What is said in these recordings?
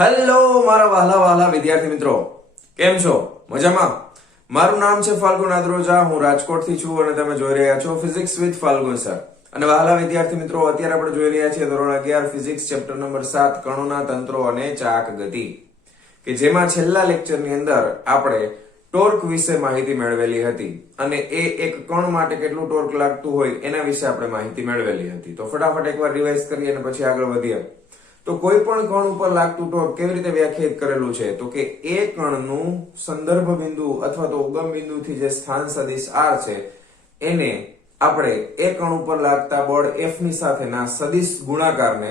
Hello મારા વહાલા વહાલા વિદ્યાર્થી મિત્રો, કેમ છો? મજામાં? મારું નામ છે ફાલ્ગુન આદ્રોજા, હું રાજકોટથી છું અને તમે જોઈ રહ્યા છો ફિઝિક્સ વિથ ફાલ્ગુન સર. અને વહાલા વિદ્યાર્થી મિત્રો, અત્યારે આપણે જોઈ રહ્યા છીએ ધોરણ 11 ફિઝિક્સ ચેપ્ટર નંબર 7 કણોના તંત્રો અને ચાક ગતિ, કે જેમાં છેલ્લા લેક્ચરની અંદર આપણે ટોર્ક વિશે માહિતી મેળવેલી હતી અને એ એક કણ માટે કેટલું ટોર્ક લાગતું હોય એના વિશે આપણે માહિતી મેળવેલી હતી. તો ફટાફટ એકવાર રિવાઇઝ કરીએ અને પછી આગળ વધીએ. તો કોઈ પણ કણ ઉપર લાગતું ટોર્ક કેવી રીતે વ્યાખ્યાયિત કરેલું છે? તો કે એ કણનું સંદર્ભ બિંદુ અથવા તો ઉગમ બિંદુથી જે સ્થાન સદિશ r છે એને આપણે એ કણ ઉપર લાગતા બળ F ની સાથેના સદિશ ગુણાકારને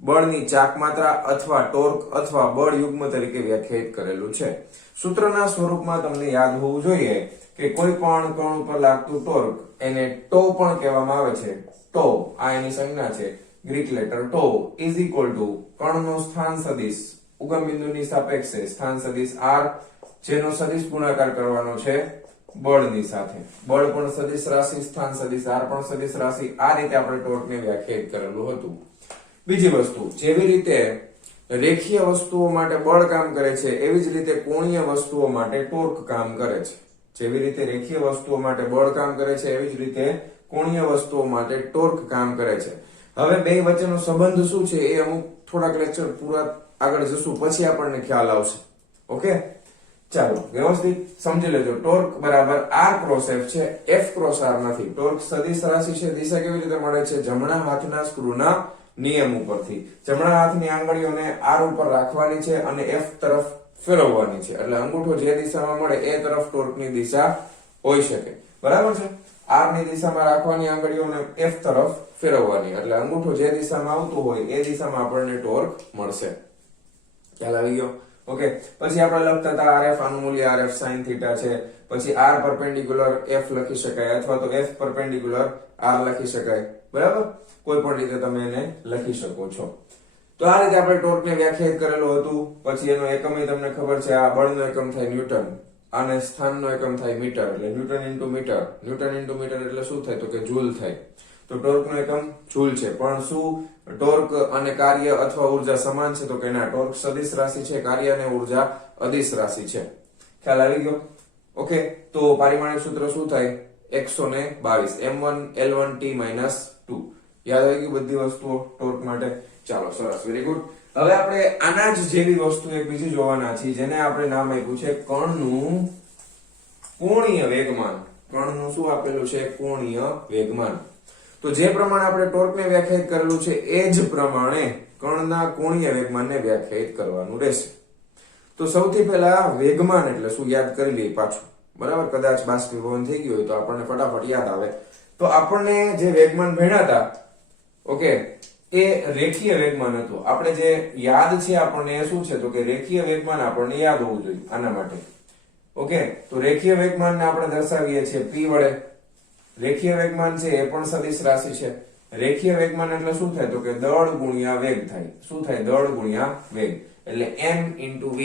બળની ચાક માત્રા અથવા ટોર્ક અથવા બળ યુગ્મ તરીકે વ્યાખ્યાયિત કરેલું છે. સૂત્રના સ્વરૂપમાં તમને યાદ હોવું જોઈએ કે કોઈ પણ કણ ઉપર લાગતું ટોર્ક એને ટો પણ કહેવામાં આવે છે. ટો આ એની સંજ્ઞા છે, Greek letter tau is equal to કણનો સ્થાન સદિશ ઉગમ બિંદુની સાપેક્ષે સ્થાન સદિશ r, જેનો સદિશ ગુણાકાર કરવાનો છે બળની સાથે. બળ પણ સદિશ રાશિ, સ્થાન સદિશ r પણ સદિશ રાશિ. આ રીતે આપણે ટોર્કને વ્યાખ્યાયિત કરેલું હતું. બીજી વસ્તુ, જેવી રીતે રેખીય વસ્તુઓ માટે બળ કામ કરે છે એવી જ રીતે કોણીય વસ્તુઓ માટે ટોર્ક કામ કરે છે. જેવી રીતે રેખીય વસ્તુઓ માટે બળ કામ કરે છે એવી જ રીતે કોણીય વસ્તુઓ માટે ટોર્ક કામ કરે છે. હવે બે વચ્ચેનો સંબંધ શું છે એ અમુક થોડાક લેક્ચર પૂરા આગળ જશું પછી આપણને ખ્યાલ આવશે. ઓકે, ચાલો વ્યવસ્થિત સમજી લેજો. ટોર્ક બરાબર r ક્રોસ f છે, f ક્રોસ r નથી. ટોર્ક સદિશ રાશિ છે. દિશા કેવી રીતે મળે છે? જમણા હાથના સ્ક્રૂના નિયમ ઉપરથી. જમણા હાથની આંગળીઓને r ઉપર રાખવાની છે અને f તરફ ફેરવવાની છે, એટલે અંગૂઠો જે દિશામાં મળે એ તરફ ટોર્કની દિશા હોઈ શકે. બરાબર છે? r ની દિશામાં રાખવાની આંગળીઓને f તરફ ફેરવવાની, એટલે અંગૂઠો જે દિશામાં આવતું હોય એ દિશામાં આપણને ટોર્ક મળશે. ખ્યાલ આવી ગયો? ઓકે, પછી આપણે લખતા હતા rf, આનું મૂલ્ય rf sin θ છે. પછી r પરપેન્ડિક્યુલર f લખી શકાય અથવા તો f પરપેન્ડિક્યુલર r લખી શકાય. બરાબર? કોઈ પણ રીતે તમે એને લખી શકો છો. તો આ રીતે આપણે ટોર્કને વ્યાખ્યાયિત કરેલું હતું. પછી એનો એકમ તમને ખબર છે, આ બળનો એકમ થાય ન્યૂટન અને સ્થાનનો એકમ થાય મીટર, એટલે newton into metre. Newton into metre એટલે શું થાય? તો કે જૂલ થાય. તો ટોર્કનો એકમ જૂલ છે. પણ શું ટોર્ક અને કાર્ય અથવા ઉર્જા સમાન છે? તો કે ના, ટોર્ક સદિશ રાશિ છે, કાર્ય અને ઉર્જા અદિશ રાશિ છે. ખ્યાલ આવી ગયો? ઓકે, તો પારિમાણિક સૂત્ર શું થાય? 122 m1 l1 t - 2. યાદ આવી ગયું બધી વસ્તુઓ ટોર્ક માટે? ચાલો, સરસ, વેરી ગુડ. હવે આપણે આના જ જેવી વસ્તુ એક બીજી જોવાના છીએ, જેને આપણે નામ આપ્યું છે કણનું કોણીય વેગમાન. કણનું શું આપેલું છે? કોણીય વેગમાન. તો જે પ્રમાણે આપણે ટોર્કને વ્યાખ્યાયિત કરેલું છે એ જ પ્રમાણે કણના કોણીય વેગમાનને વ્યાખ્યાયિત કરવાનું રહેશે. તો સૌથી પહેલા વેગમાન એટલે શું યાદ કરી લઈએ પાછું. બરાબર? કદાચ બાષ્પીભવન થઈ ગયું હોય તો આપણને ફટાફટ યાદ આવે. તો આપણને જે વેગમાન ભણ્યા હતા, ઓકે, એ રેખીય વેગમાન હતું. આપણે જે યાદ છે આપણને એ શું છે? તો કે રેખીય વેગમાન આપણને યાદ હોવું જોઈએ આના માટે. ઓકે, તો રેખીય વેગમાનને આપણે દર્શાવીએ છીએ p વડે. રેખીય વેગમાન છે એ પણ સદિશ રાશિ છે. રેખીય વેગમાન એટલે શું થાય? તો કે દળ ગુણ્યા વેગ થાય. શું થાય? દળ ગુણ્યા વેગ, એટલે m * v.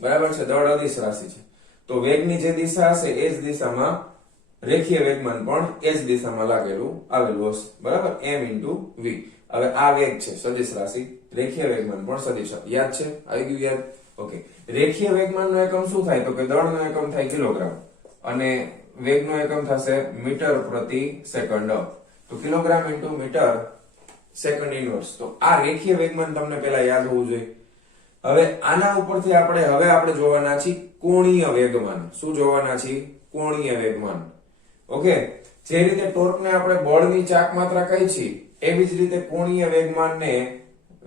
બરાબર છે? દળ અદિશ રાશિ છે તો વેગની જે દિશા હશે એ જ દિશામાં રેખીય વેગમાન પણ એ જ દિશામાં આવેલું હશે. બરાબર? m * v. હવે આ વેગ છે સદિશ રાશિ, રેખીય વેગમાન પણ સદિશ. યાદ છે? આવી ગયું યાદ? ઓકે, રેખીય વેગમાનનો એકમ શું થાય? તો કે દળનો એકમ થાય કિલોગ્રામ અને વેગનો એકમ થશે મીટર પ્રતિ સેકન્ડ. તો kilogram into metre second inverse. તો આ રેખીય વેગમાન તમને પહેલા યાદ હોવું જોઈએ. હવે આના ઉપરથી આપણે જોવાના છીએ કોણીય વેગમાન. શું જોવાના છીએ? કોણીય વેગમાન. ઓકે, જે રીતે ટોર્કને આપણે બળની ચાક માત્રા કહી છીએ એવી જ રીતે કોણીય વેગમાનને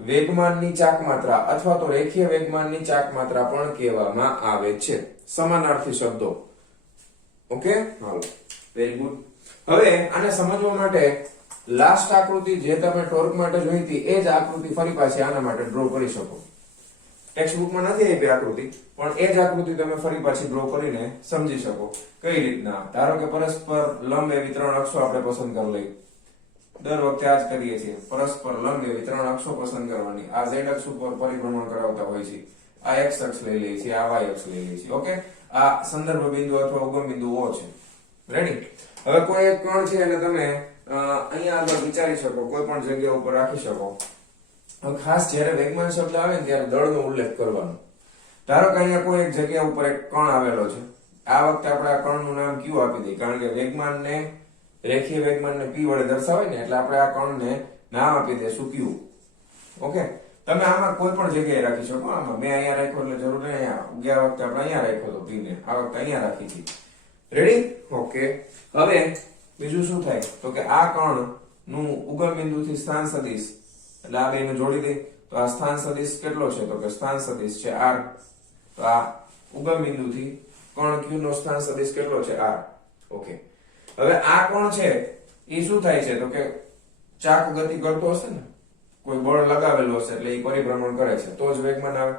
વેગમાનની ચાક માત્રા અથવા તો રેખીય વેગમાનની ચાક માત્રા પણ કહેવામાં આવે છે. સમાનાર્થી શબ્દો. ઓકે, હાલો, વેરી ગુડ. હવે આને સમજવા માટે લાસ્ટ આકૃતિ જે તમે ટોર્ક માટે જોઈ હતી એ જ આકૃતિ ફરી પાછી આના માટે ડ્રો કરી શકો. ટેક્સ્ટ બુકમાં નથી આપી આકૃતિ, પણ એ જ આકૃતિ તમે ફરી પાછી ડ્રો કરીને સમજી શકો. કઈ રીતના? ધારો કે પરસ્પર લંબ એવી ત્રણ અક્ષો આપણે પસંદ કરી લઈએ. દર વખતે આ જ કરીએ છીએ. પરસ્પર લંબ એવી ત્રણ અક્ષો પસંદ કરવાની. આ z અક્ષ ઉપર પરિભ્રમણ કરાવતા હોય છે. આ x અક્ષ લઈ લઈએ છીએ, આ y અક્ષ લઈ લઈએ છીએ. ઓકે, આ સંદર્ભ બિંદુ અથવા ઉગમ બિંદુ O છે. રેડી? હવે કોઈ એક કણ છે અને તમે અહીંયા આગળ વિચારી શકો, કોઈ પણ જગ્યા ઉપર રાખી શકો. હવે ખાસ જ્યારે વેગમાન શબ્દ આવે ને ત્યારે દળનો ઉલ્લેખ કરવાનો. ધારો કે અહીંયા કોઈ એક જગ્યા ઉપર એક કણ આવેલો છે. આ વખતે આપણે આ કણનું નામ ક્યુ આપી દઈએ, કારણ કે વેગમાનને રેખીય વેગમાનને p વડે દર્શાવાય ને, એટલે આપણે આ કણને નામ આપી દઈશું ક્યુ. ઓકે, તમે આમાં કોઈ પણ જગ્યાએ રાખી શકો. આમાં મેં અહીંયા રાખ્યો એટલે જરૂર નહીં. અહીંયા ગયા વખતે આપણે અહીંયા રાખ્યો તો p ને, આ વખતે અહીંયા રાખી છે. રેડી? ઓકે. હવે બીજું શું થાય તો કે આ કણ નું ઉગમ બિંદુથી સ્થાન સદિશ, એટલે આ બેને જોડી દે તો આ સ્થાન સદિશ કેટલો છે તો કે સ્થાન સદિશ છે r. તો આ ઉગમ બિંદુથી કણ q નો સ્થાન સદિશ કેટલો છે r. ઓકે, હવે આ કોણ છે એ શું થાય છે તો કે ચાક ગતિ કરતો હશે ને, કોઈ બળ લગાવેલું હશે એટલે એ પરિભ્રમણ કરે છે તો જ વેગમાન આવે.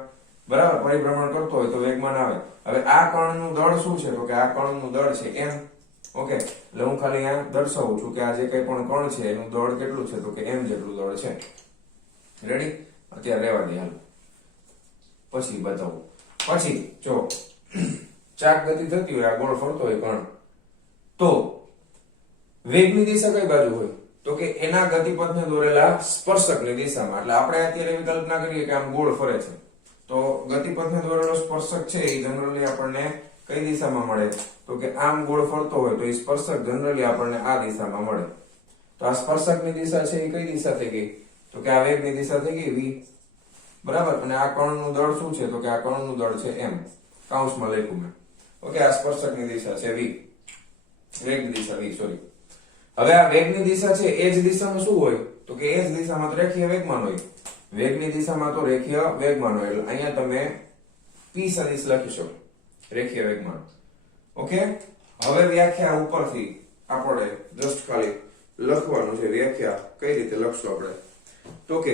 બરાબર, પરિભ્રમણ કરતો હોય તો વેગમાન આવે. હવે આ કણનું દળ શું છે તો કે આ કણનું દળ છે m. ઓકે, એટલે હું ખાલી અહીંયા દર્શાવું છું કે આ જે કઈ પણ કણ છે એનું દળ કેટલું છે તો કે m જેટલું દળ છે. રેડી? અત્યારે રહેવા દે, હાલ પછી બતાવું. પછી જો ચાક ગતિ થતી હોય, આ ગોળ ફરતો હોય કણ, તો વેગની દિશા કઈ બાજુ હોય તો કે એના ગતિપથને દોરેલા સ્પર્શકની દિશામાં. એટલે આપણે અત્યારે એવી કલ્પના કરીએ કે આમ ગોળ ફરે છે, તો ગતિપથને દોરેલો સ્પર્શક છે એ જનરલી આપણને કઈ દિશામાં મળે તો કે આમ ગોળ ફરતો હોય તો એ સ્પર્શક જનરલી આપણને આ દિશામાં મળે. તો આ સ્પર્શકની દિશા છે એ કઈ દિશા થઈ ગઈ તો કે આ વેગની દિશા થઈ ગઈ v. બરાબર, અને આ કણનું દળ શું છે તો કે આ કણનું દળ છે m, કૌંસમાં લખ્યું મેં. ઓકે, આ સ્પર્શકની દિશા છે v, વેગની દિશા v, સોરી. હવે આ વેગની દિશા છે એ જ દિશામાં શું હોય તો કે એ જ દિશામાં તો રેખીય વેગમાન હોય. વેગની દિશામાં તો રેખીય વેગમાન હોય, એટલે અહીંયા તમે p સદિશ લખી શકો, રેખીય વેગમાન. ઓકે, હવે વ્યાખ્યા ઉપરથી આપણે જસ્ટ ખાલી લખવાનું છે. વ્યાખ્યા કઈ રીતે લખશું આપણે તો કે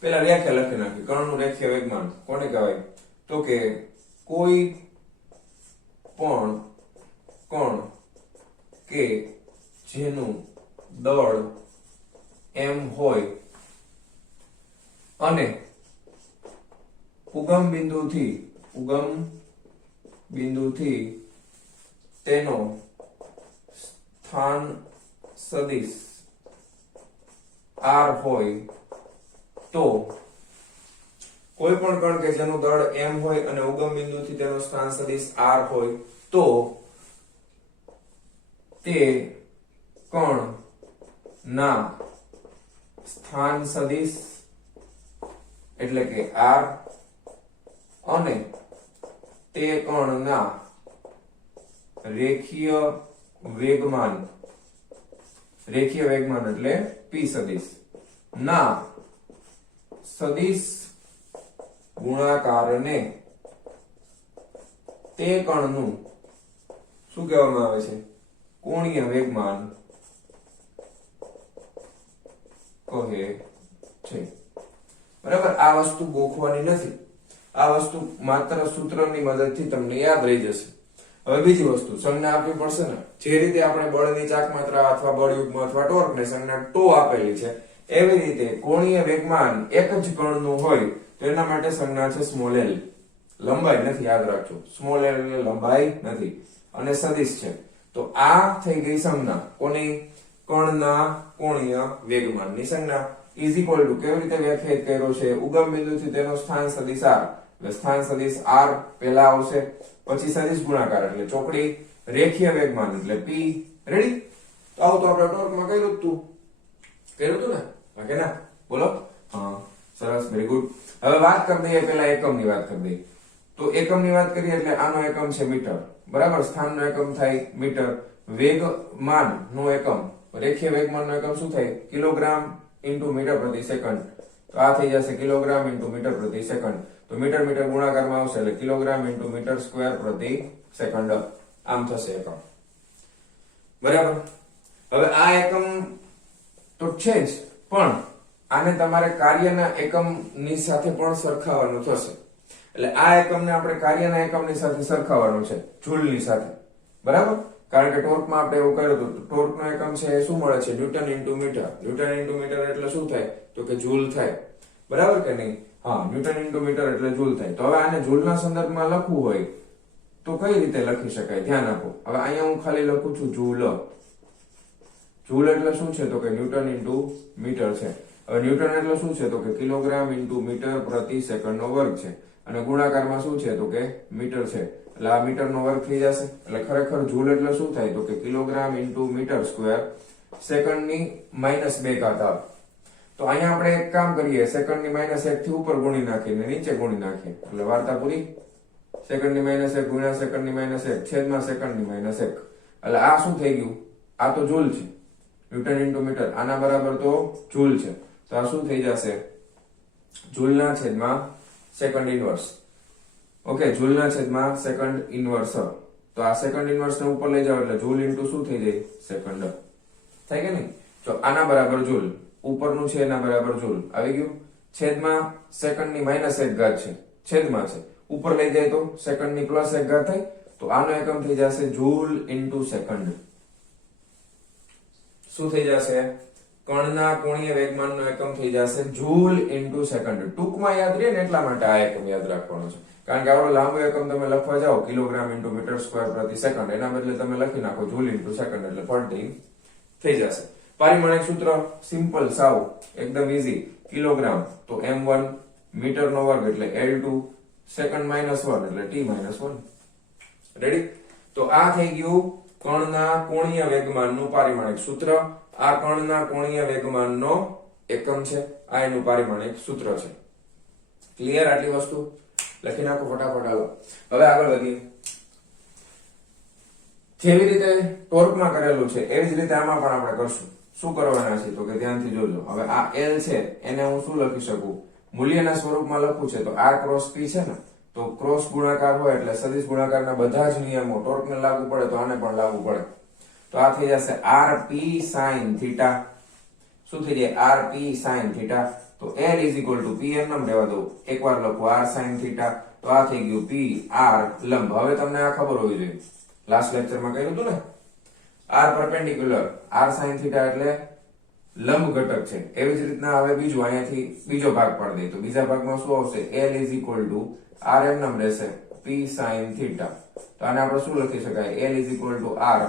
પેલા વ્યાખ્યા લખી નાખી. કણનું રેખીય વેગમાન કોને કહેવાય તો કે કોઈ પણ કણ કે જેનું દળ m હોય અને ઉગમ બિંદુથી તેનો સ્થાન સદિશ r હોય, તો કોઈ પણ કણ કે જેનું દળ m હોય અને ઉગમ બિંદુથી તેનો સ્થાન સદિશ r હોય, તો તે કણ ના સ્થાન સદિશ એટલે કે r અને તે કણના રેખીય વેગમાન એટલે p સદિશ ના સદિશ ગુણાકારને તે કણનું શું કહેવામાં આવે છે કોણીય વેગમાન કહે છે. બરાબર, આ વસ્તુ ગોખવાની નથી, આ વસ્તુ માત્ર સૂત્રની મદદથી તમને યાદ રહી જશે. હવે બીજી વસ્તુ સંજ્ઞા આપવી પડશે ને. જે રીતે આપણે બળની ચાક માત્રા અથવા બળયુગ્મ અથવા ટોર્કને સંજ્ઞા ટો આપેલી છે, એવી રીતે કોણીય વેગમાન એક જ કણનું હોય તો એના માટે સંજ્ઞા છે સ્મોલ l. લંબાઈ નથી, યાદ રાખજો, સ્મોલ l એટલે લંબાઈ નથી, અને સદિશ છે. તો આ થઈ ગઈ સંજ્ઞા કોની કણના કોણીય વેગમાનની સંજ્ઞા. ઇઝ ઇક્વલ ટુ કેવી રીતે વ્યાખ્યાયિત કર્યો છે ઉગમ બિંદુથી તેનો સ્થાન સદિશ r, એટલે સ્થાન સદિશ r પહેલા આવશે, પછી સદિશ ગુણાકાર એટલે ચોકડી, રેખીય વેગમાન એટલે p. રેડી? તો આવું તો આપણે ટોર્કમાં કર્યું હતું ને, હા કે ના? બોલો. હા, સરસ, વેરી ગુડ. હવે વાત કરી દઈએ, પેલા એકમની વાત કરી દઈએ. તો એકમની વાત કરીએ એટલે આનો એકમ છે મીટર. બરાબર, સ્થાનનો એકમ થાય મીટર, વેગમાન નો એકમ, રેખીય વેગમાન નો એકમ શું થાય કિલોગ્રામ ઇન્ટુ મીટર પ્રતિ સેકન્ડ. તો આ થઈ જશે કિલોગ્રામ ઇન્ટુ મીટર પ્રતિ સેકન્ડ. તો મીટર મીટર ગુણાકારમાં આવશે એટલે કિલોગ્રામ ઇન્ટુ મીટર સ્ક્વેર પ્રતિ સેકન્ડ, આમ થશે એકમ. બરાબર, હવે આ એકમ તો છે જ, પણ આને તમારે કાર્યના એકમની સાથે પણ સરખાવવાનું થશે. એટલે આ એકમને આપણે કાર્યના એકમની સાથે સરખાવવાનું છે, જૂલની સાથે. બરાબર, કારણ કે ટોર્કમાં આપણે એવું કર્યું હતું. ટોર્કનો એકમ છે એ શું મળે છે newton into metre. Newton into metre એટલે શું થાય તો કે જૂલ થાય. બરાબર કે નહીં? હા, ન્યૂટન ઇન્ટુ મીટર એટલે જૂલ થાય. તો હવે આને જૂલના સંદર્ભમાં લખવું હોય તો કઈ રીતે લખી શકાય, ધ્યાન આપો. હવે અહીંયા હું ખાલી લખું છું જૂલ. જૂલ એટલે શું છે તો કે ન્યૂટન ઇન્ટુ મીટર છે. હવે ન્યૂટન એટલે શું છે તો કે કિલોગ્રામ ઇન્ટુ મીટર પ્રતિ સેકન્ડ નો વર્ગ છે અને ગુણાકારમાં શું છે તો કે મીટર છે એટલે આ મીટર નો વર્ગ થઈ જશે એટલે ખરેખર જૂલ એટલે શું થાય તો કે કિલોગ્રામ ઇન્ટુ મીટર સ્ક્વેર સેકન્ડની -2 ઘાત આવે તો અહીંયા આપણે એક કામ કરીએ સેકન્ડની -1 થી ઉપર ગુણી નાખીએ ને નીચે ગુણી નાખીએ એટલે વાર્તા પૂરી સેકન્ડની -1 ગુણ્યા સેકન્ડની -1 છેદમાં સેકન્ડની -1 એટલે આ શું થઈ ગયું આ તો જૂલ છે ન્યૂટન ઇન્ટુ મીટર આના બરાબર તો જૂલ છે તો આ શું થઈ જશે જૂલના છેદમાં સેકન્ડ ઇન્વર્સ ઓકે જૂલના છેદમાં સેકન્ડ ઇન્વર્સ તો આ સેકન્ડ ઇન્વર્સ ને ઉપર લઈ જાવ એટલે જૂલ ઇન્ટુ શું થઈ જાય સેકન્ડ થાય કે નહીં તો આના બરાબર જૂલ ઉપરનું છે એના બરાબર જૂલ આવી ગયું છેદમાં સેકન્ડની -1 ઘાત છે છેદમાં છે ઉપર લઈ જાય તો સેકન્ડની +1 ઘાત થાય તો આનો એકમ થઈ જશે જૂલ ઇન્ટુ સેકન્ડ શું થઈ જશે કણના કોણીય વેગમાનનો એકમ થઈ જશે જૂલ ઇન્ટુ સેકન્ડ ટૂંકમાં યાદ રહે ને એટલા માટે આ એકમ યાદ રાખવાનો છે કારણ કે આવડો લાંબો એકમ તમે લખવા જાઓ કિલોગ્રામ ઇન્ટુ મીટર સ્ક્વેર પ્રતિ સેકન્ડ એના બદલે તમે લખી નાખો જૂલ ઇન્ટુ સેકન્ડ એટલે પલટી થઈ જશે પારિમાણિક સૂત્ર સિમ્પલ સાવ એકદમ ઈઝી કિલોગ્રામ તો m1 મીટર નો વર્ગ એટલે l2 સેકન્ડ -1 એટલે t-1 રેડી તો આ થઈ ગયું કણના કોણીય વેગમાનનું પારિમાણિક સૂત્ર આ કણના કોણીય વેગમાનનો એકમ છે આ એનું પારિમાણિક સૂત્ર છે ક્લિયર આટલી વસ્તુ લખી નાખો ફટાફટ હાલો હવે આગળ વધીએ જેવી રીતે ટોર્કમાં કરેલું છે એવી જ રીતે આમાં પણ આપણે કરશું શું કરવાના છે તો કે ધ્યાનથી જોજો હવે આ L છે એને હું શું લખી શકું મૂલ્યના સ્વરૂપમાં લખું છે તો R ક્રોસ P છે ને તો ક્રોસ ગુણાકાર હોય એટલે સદિશ ગુણાકારના બધા જ નિયમો ટોર્કને લાગુ પડે તો આને પણ લાગુ પડે તો આ થઈ જશે RP sin θ શું થઈ જાય RP sin θ તો L = P એમ નામ લેવા દઉં એકવાર લખો R sin θ તો આ થઈ ગયું P R લંબ હવે તમને આ ખબર હોવી જોઈએ લાસ્ટ લેક્ચરમાં કહ્યું હતું ને R perpendicular R sin θ એટલે લંબ ઘટક છે એવી જ રીતના હવે બીજું અહીંયાથી બીજો ભાગ પાડી દઈએ તો બીજા ભાગમાં શું આવશે L = R એમ નામ રહેશે P sin θ તો આને આપણે શું લખી શકાય L = R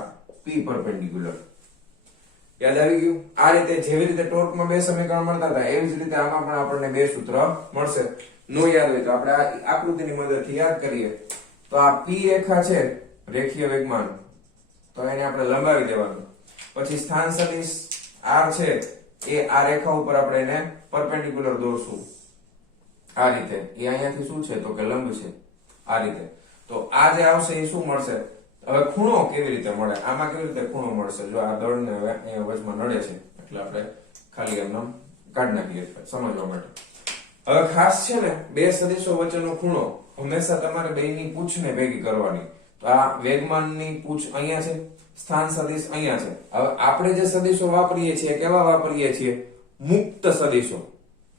P perpendicular યાદ આવી ગયું આ રીતે જેવી રીતે ટોર્કમાં બે સમીકરણ મળતા હતા એવી જ રીતે આમાં પણ આપણને બે સૂત્ર મળશે નો યાદ હોય તો આપણે આ આકૃતિની મદદથી યાદ કરીએ તો આ P રેખા છે રેખીય વેગમાન તો એને આપણે લંબાવી દેવાનું પછી સ્થાન સદિશ R છે એ આ રેખા ઉપર આપણે એને પરપેન્ડિક્યુલર દોરશું આ રીતે એ અહીંયાથી શું છે તો કે લંબ છે આ રીતે તો આ જે આવશે એ શું મળશે હવે ખૂણો કેવી રીતે મળે આમાં કેવી રીતે ખૂણો મળશે જો આ દળને હવે અહીંયા વચમાં નડે છે એટલે આપણે ખાલી એમનો કાઢી નાખીએ સમજવા માટે હવે ખાસ છે ને બે સદિશો વચ્ચેનો ખૂણો હંમેશા તમારે બેયની પૂછને ભેગી કરવાની તો આ વેગમાનની પૂછ અહીંયા છે સ્થાન સદિશ અહીંયા છે હવે આપણે જે સદિશો વાપરીએ છીએ કેવા વાપરીએ છીએ મુક્ત સદિશો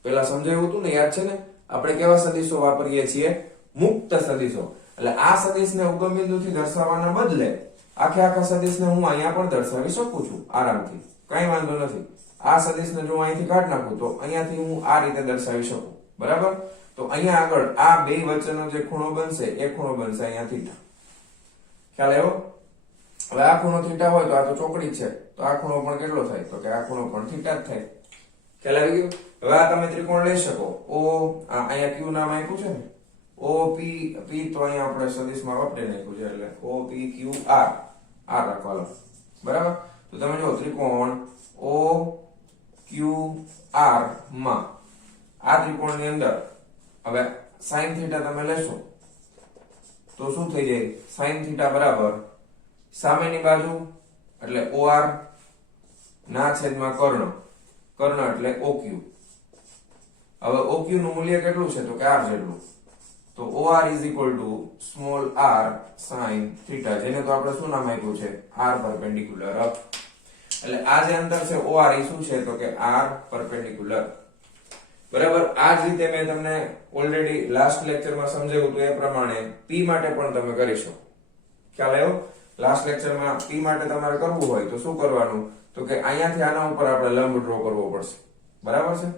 પેલા સમજાવ્યું હતું ને યાદ છે ને આપણે કેવા સદિશો વાપરીએ છીએ મુક્ત સદિશો એટલે આ સદિશને ઉગમ બિંદુથી દર્શાવવાના બદલે આખા સદિશને હું અહીંયા પણ દર્શાવી શકું છું આરામથી કઈ વાંધો નથી આ સદિશને જો અહીંથી કાઢી નાખું તો અહીંયાથી હું આ રીતે દર્શાવી શકું બરાબર તો અહીંયા આગળ આ બે વચ્ચેનો જે ખૂણો બનશે એ ખૂણો બનશે અહીંયા θ ખ્યાલ આવ્યો હવે આ ખૂણો θ હોય તો આ તો ચોકડી છે તો આ ખૂણો પણ કેટલો થાય તો કે આ ખૂણો પણ θ જ થાય ખ્યાલ આવી ગયો હવે આ તમે ત્રિકોણ લઈ શકો ઓ અહીંયા Q નામ આપ્યું છે ને OP P તો અહીંયા આપણે સદિશમાં વાપરી નાખ્યું છે એટલે OP Q R R રાખવાનો બરાબર તો તમે જો ત્રિકોણ OQR માં આ ત્રિકોણની અંદર હવે sin θ તમે લેશો તો શું થઈ જાય sin θ બરાબર સામેની બાજુ એટલે OR ના છેદમાં કર્ણ એટલે OQ હવે OQ નું મૂલ્ય કેટલું છે તો કે R જેટલું તો OR = small r sin θ જેને તો આપણે શું નામ આપ્યું છે R perpendicular એટલે આ જે અંતર છે OR એ શું છે તો કે R perpendicular બરાબર આ જ રીતે મેં તમને ઓલરેડી લાસ્ટ લેક્ચરમાં સમજાવ્યું હતું એ પ્રમાણે P માટે પણ તમે કરી શકો ખ્યાલ આવ્યો લાસ્ટ લેક્ચરમાં P માટે તમારે કરવું હોય તો શું કરવાનું તો કે અહીંયાથી આના ઉપર આપણે લંબ ડ્રો કરવો પડશે બરાબર છે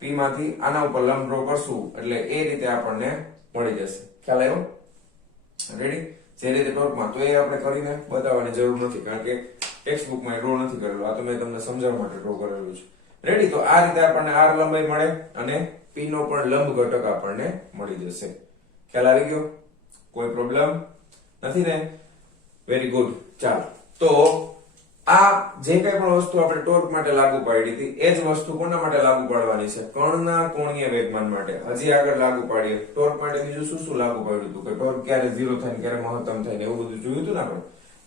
P માંથી આના ઉપર લંબ ડ્રો કરશું એટલે એ રીતે આપણને મળી જશે ખ્યાલ આવ્યો રેડી જે રીતે ટોર્કમાં તો એ આપણે કરીને બતાવવાની જરૂર નથી કારણ કે ટેક્સ્ટ બુકમાં ડ્રો નથી કરેલું આ તો મેં તમને સમજાવવા માટે ડ્રો કરેલું છે રેડી? તો આ રીતે આપણને r લંબાઈ મળે અને p નો પણ લંબ ઘટક આપણને મળી જશે. ખ્યાલ આવી ગયો? કોઈ પ્રોબ્લેમ નથી ને? Very good. ચાલો, તો આ જે કઈ પણ વસ્તુ આપણે ટોર્ક માટે લાગુ પાડી હતી એ જ વસ્તુ કોના માટે લાગુ પાડવાની છે? કણના કોણીય વેગમાન માટે. હજી આગળ લાગુ પાડીએ. ટોર્ક માટે બીજું શું શું લાગુ પાડ્યું હતું? કે ટોર્ક ક્યારે 0 થાય ક્યારે મહત્તમ થાય ને એવું બધું જોયું હતું ને આપણે.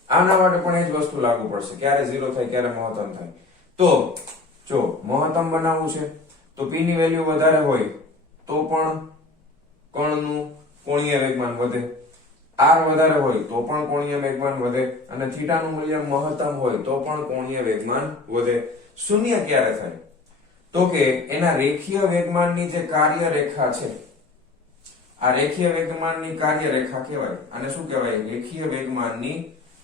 આના માટે પણ એ જ વસ્તુ લાગુ પડશે. ક્યારે 0 થાય ક્યારે મહત્તમ થાય. તો જો મહત્તમ બનાવવું છે તો p ની વેલ્યુ વધારે હોય તો પણ કણનું કોણીય વેગમાન વધે, r વધારે હોય તો પણ કોણીય વેગમાન વધે, અને થીટા નું મૂલ્ય મહત્તમ હોય તો પણ કોણીય વેગમાન વધે. શૂન્ય ક્યારે થાય? તો કે એના રેખીય વેગમાનની જે કાર્ય રેખા છે, આ રેખીય વેગમાનની કાર્ય રેખા કહેવાય. આને શું કહેવાય? રેખીય વેગમાનની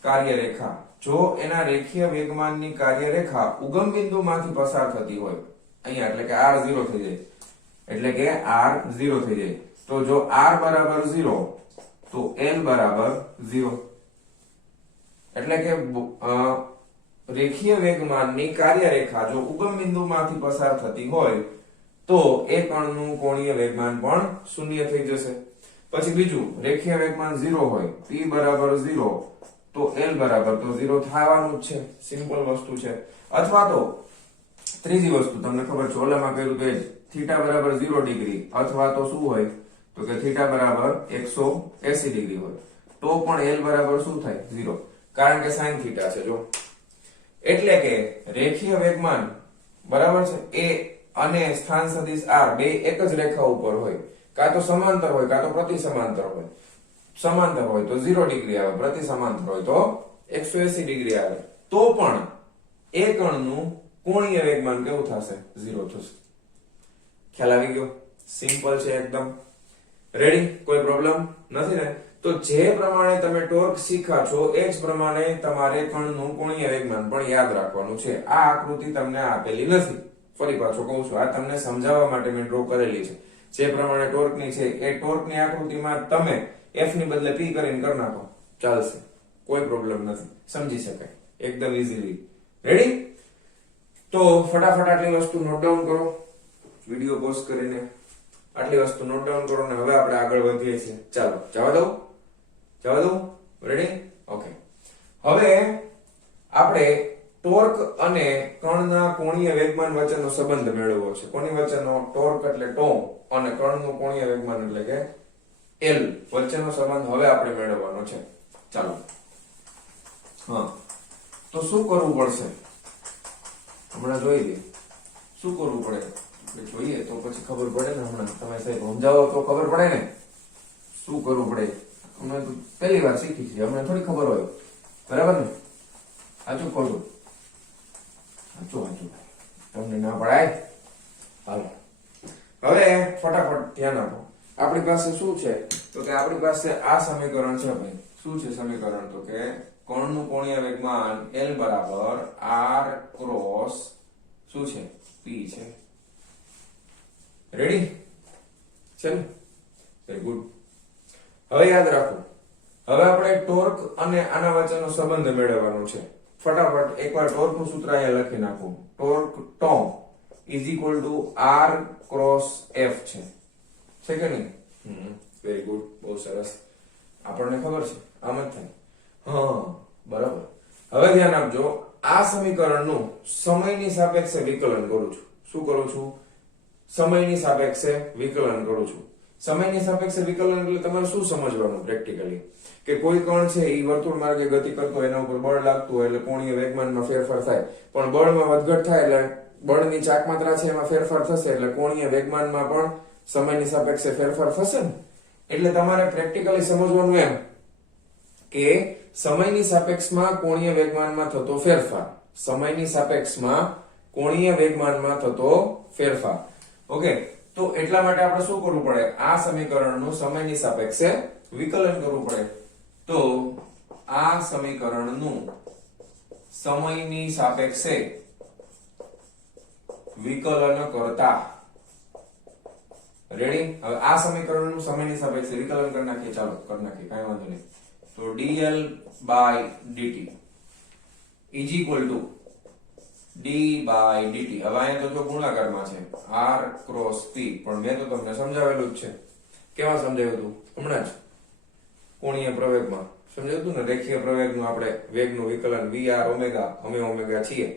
કાર્ય રેખા. જો એના રેખીય વેગમાનની કાર્ય રેખા ઉગમ બિંદુમાંથી પસાર થતી હોય અહીંયા, એટલે કે r 0 થઈ જાય, એટલે કે r 0 થઈ જાય. તો જો r બરાબર 0 તો l બરાબર 0, એટલે કે રેખીય વેગમાનની કાર્ય રેખા જો ઉગમ બિંદુમાંથી પસાર થતી હોય તો એ કણનું કોણીય વેગમાન પણ શૂન્ય થઈ જશે. પછી બીજું, રેખીય વેગમાન 0 હોય, p બરાબર 0 તો l બરાબર તો 0 થવાનું જ છે. સિમ્પલ વસ્તુ છે. અથવા તો ત્રીજી વસ્તુ તમને ખબર છે, ઓલામાં કર્યું તો થીટા બરાબર 0 ડિગ્રી, અથવા તો શું હોય તો કે થીટા બરાબર 180 ડિગ્રી હોય તો પણ l બરાબર શું થાય? 0, કારણ કે sin થીટા છે. જો એટલે કે રેખીય વેગમાન બરાબર છે એ અને સ્થાન સદિશ r બે એક જ રેખા ઉપર હોય, કાં તો સમાંતર હોય કાં તો પ્રતિ સમાંતર હોય. સમાંતર હોય તો 0 ડિગ્રી આવે, પ્રતિ સમાંતર હોય તો 180 ડિગ્રી આવે, તો પણ એ કણનું કોણીય વેગમાન કેવું થશે? 0 થશે. ખ્યાલ આવી ગયો? સિમ્પલ છે એકદમ. રેડી? કોઈ પ્રોબ્લેમ નથી ને? તો જે પ્રમાણે તમે ટોર્ક શીખ્યા છો એ જ પ્રમાણે તમારે કણનું કોણીય વેગમાન પણ યાદ રાખવાનું છે. આ આકૃતિ તમને આપેલી નથી, ફરી પાછો કહું છું, આ તમને સમજાવવા માટે મેં ડ્રો કરેલી છે. જે પ્રમાણે ટોર્કની છે એ ટોર્કની આકૃતિમાં તમે f ની બદલે p કરીને કરી નાખો, ચાલશે. કોઈ પ્રોબ્લેમ નથી, સમજી શકાય એકદમ ઈઝીલી. રેડી? તો ફટાફટ આટલી વસ્તુ નોટ ડાઉન કરો, વિડિયો પોઝ કરીને આટલી વસ્તુ નોટ ડાઉન કરો ને હવે આપણે આગળ વધીએ છીએ. ચાલો, જવા દઉં. રેડી? ઓકે. હવે આપણે ટોર્ક અને કણના કોણીય વેગમાન વચ્ચેનો સંબંધ મેળવવો છે. કોની વચ્ચેનો? ટોર્ક એટલે ટો અને કણનું કોણીય વેગમાન એટલે કે l વચ્ચેનો સંબંધ હવે આપણે મેળવવાનો છે. ચાલો. હા, તો શું કરવું પડશે? હમણાં જોઈ લે શું કરવું પડે. જોઈએ તો પછી ખબર પડે ને. હમણાં તમે સાહેબ સમજાવો તો ખબર પડે ને શું કરવું પડે. અમે તો પહેલી વાર શીખી છીએ, અમને થોડી ખબર હોય. બરાબર ને? સાચું ખોટું? સાચું તમને ના પડાય. હાલો, હવે ફટાફટ ધ્યાન આપો. આપણી પાસે શું છે તો કે આપણી પાસે આ સમીકરણ છે ભાઈ. શું છે સમીકરણ? તો કે કણનું કોણીય વેગમાન l બરાબર r ક્રોસ શું છે? p છે. રેડી છે ને? Very good. હવે યાદ રાખો, હવે આપણે ટોર્ક અને આના વચ્ચેનો સંબંધ મેળવવાનો છે. ફટાફટ એકવાર ટોર્કનું સૂત્ર અહીંયા લખી નાખું. Torque toe is equal two r cross f છે કે નહીં? વેરી ગુડ, બહુ સરસ. આપણને ખબર છે આમ જ થાય. હા, બરાબર. હવે ધ્યાન આપજો, આ સમીકરણનું સમયની સાપેક્ષે વિકલન કરું છું. શું કરું છું? સમયની સાપેક્ષે વિકલન કરું છું. સમયની સાપેક્ષે વિકલન એટલે તમારે શું સમજવાનું પ્રેક્ટિકલી? કે કોઈ કણ છે એ વર્તુળ માર્ગે ગતિ કરતો હોય, એના ઉપર બળ લાગતું હોય એટલે કોણીય વેગમાનમાં ફેરફાર થાય. પણ બળમાં વધઘટ થાય એટલે બળની ચાકમાત્રા છે એમાં ફેરફાર થશે, એટલે કોણીય વેગમાનમાં પણ સમયની સાપેક્ષે ફેરફાર થશે ને. એટલે તમારે પ્રેક્ટિકલી સમજવાનું એમ કે સમયની સાપેક્ષમાં કોણીય વેગમાનમાં થતો ફેરફાર, સમયની સાપેક્ષમાં કોણીય વેગમાનમાં થતો ફેરફાર. ઓકે, તો એટલા માટે આપણે શું કરવું પડે? આ સમીકરણનું સમયની સાપેક્ષે વિકલન કરવું પડે. તો આ સમીકરણનું સમયની સાપેક્ષે વિકલન કરતા, રેડી? હવે આ સમીકરણનું સમયની સાપેક્ષે વિકલન કરી નાખીએ. ચાલો કરી નાખીએ, કાંઈ વાંધો નહીં. તો dl by dt is equal to d/dt. હવે અહીંયા તો જો ગુણાકારમાં છે r ક્રોસ p, પણ મેં તો તમને સમજાવેલું જ છે. કેવા સમજાવ્યું હતું? હમણાં જ કોણીય પ્રવેગમાં સમજાવ્યું હતું ને, રેખીય પ્રવેગનું આપણે વેગનું વિકલન vr ઓમેગા, અમે ઓમેગા છીએ,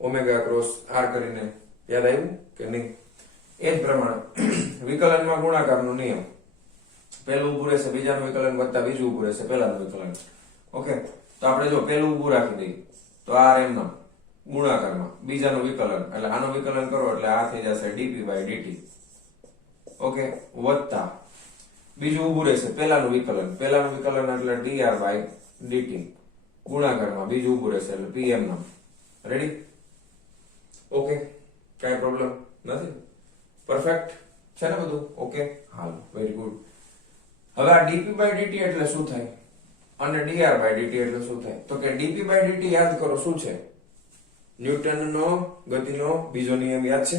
ઓમેગા ક્રોસ r કરીને. યાદ આવ્યું કે નહીં? એ જ પ્રમાણે વિકલનમાં ગુણાકારનો નિયમ, પહેલું ઉભું રહેશે બીજાનું વિકલન વત્તા બીજું ઉભું રહેશે પહેલાનું વિકલન. ઓકે, તો આપણે જો પહેલું ઉભું રાખી દઈએ તો r એમના ગુણાકારમાં બીજાનું વિકલન એટલે આનું વિકલન કરો એટલે આ થઈ જશે dp/dt. ઓકે, વત્તા બીજું ઉભું રહેશે પહેલાનું વિકલન એટલે dr/dt ગુણાકારમાં બીજું ઉભું રહેશે એટલે pm નામ. રેડી? ઓકે, કઈ પ્રોબ્લેમ નથી? પરફેક્ટ છે ને બધું? ઓકે, હાલ, વેરી ગુડ. હવે આ dp/dt એટલે શું થાય અને dr/dt એટલે શું થાય? તો કે dp/dt યાદ કરો શું છે? ન્યૂટનનો ગતિનો બીજો નિયમ યાદ છે,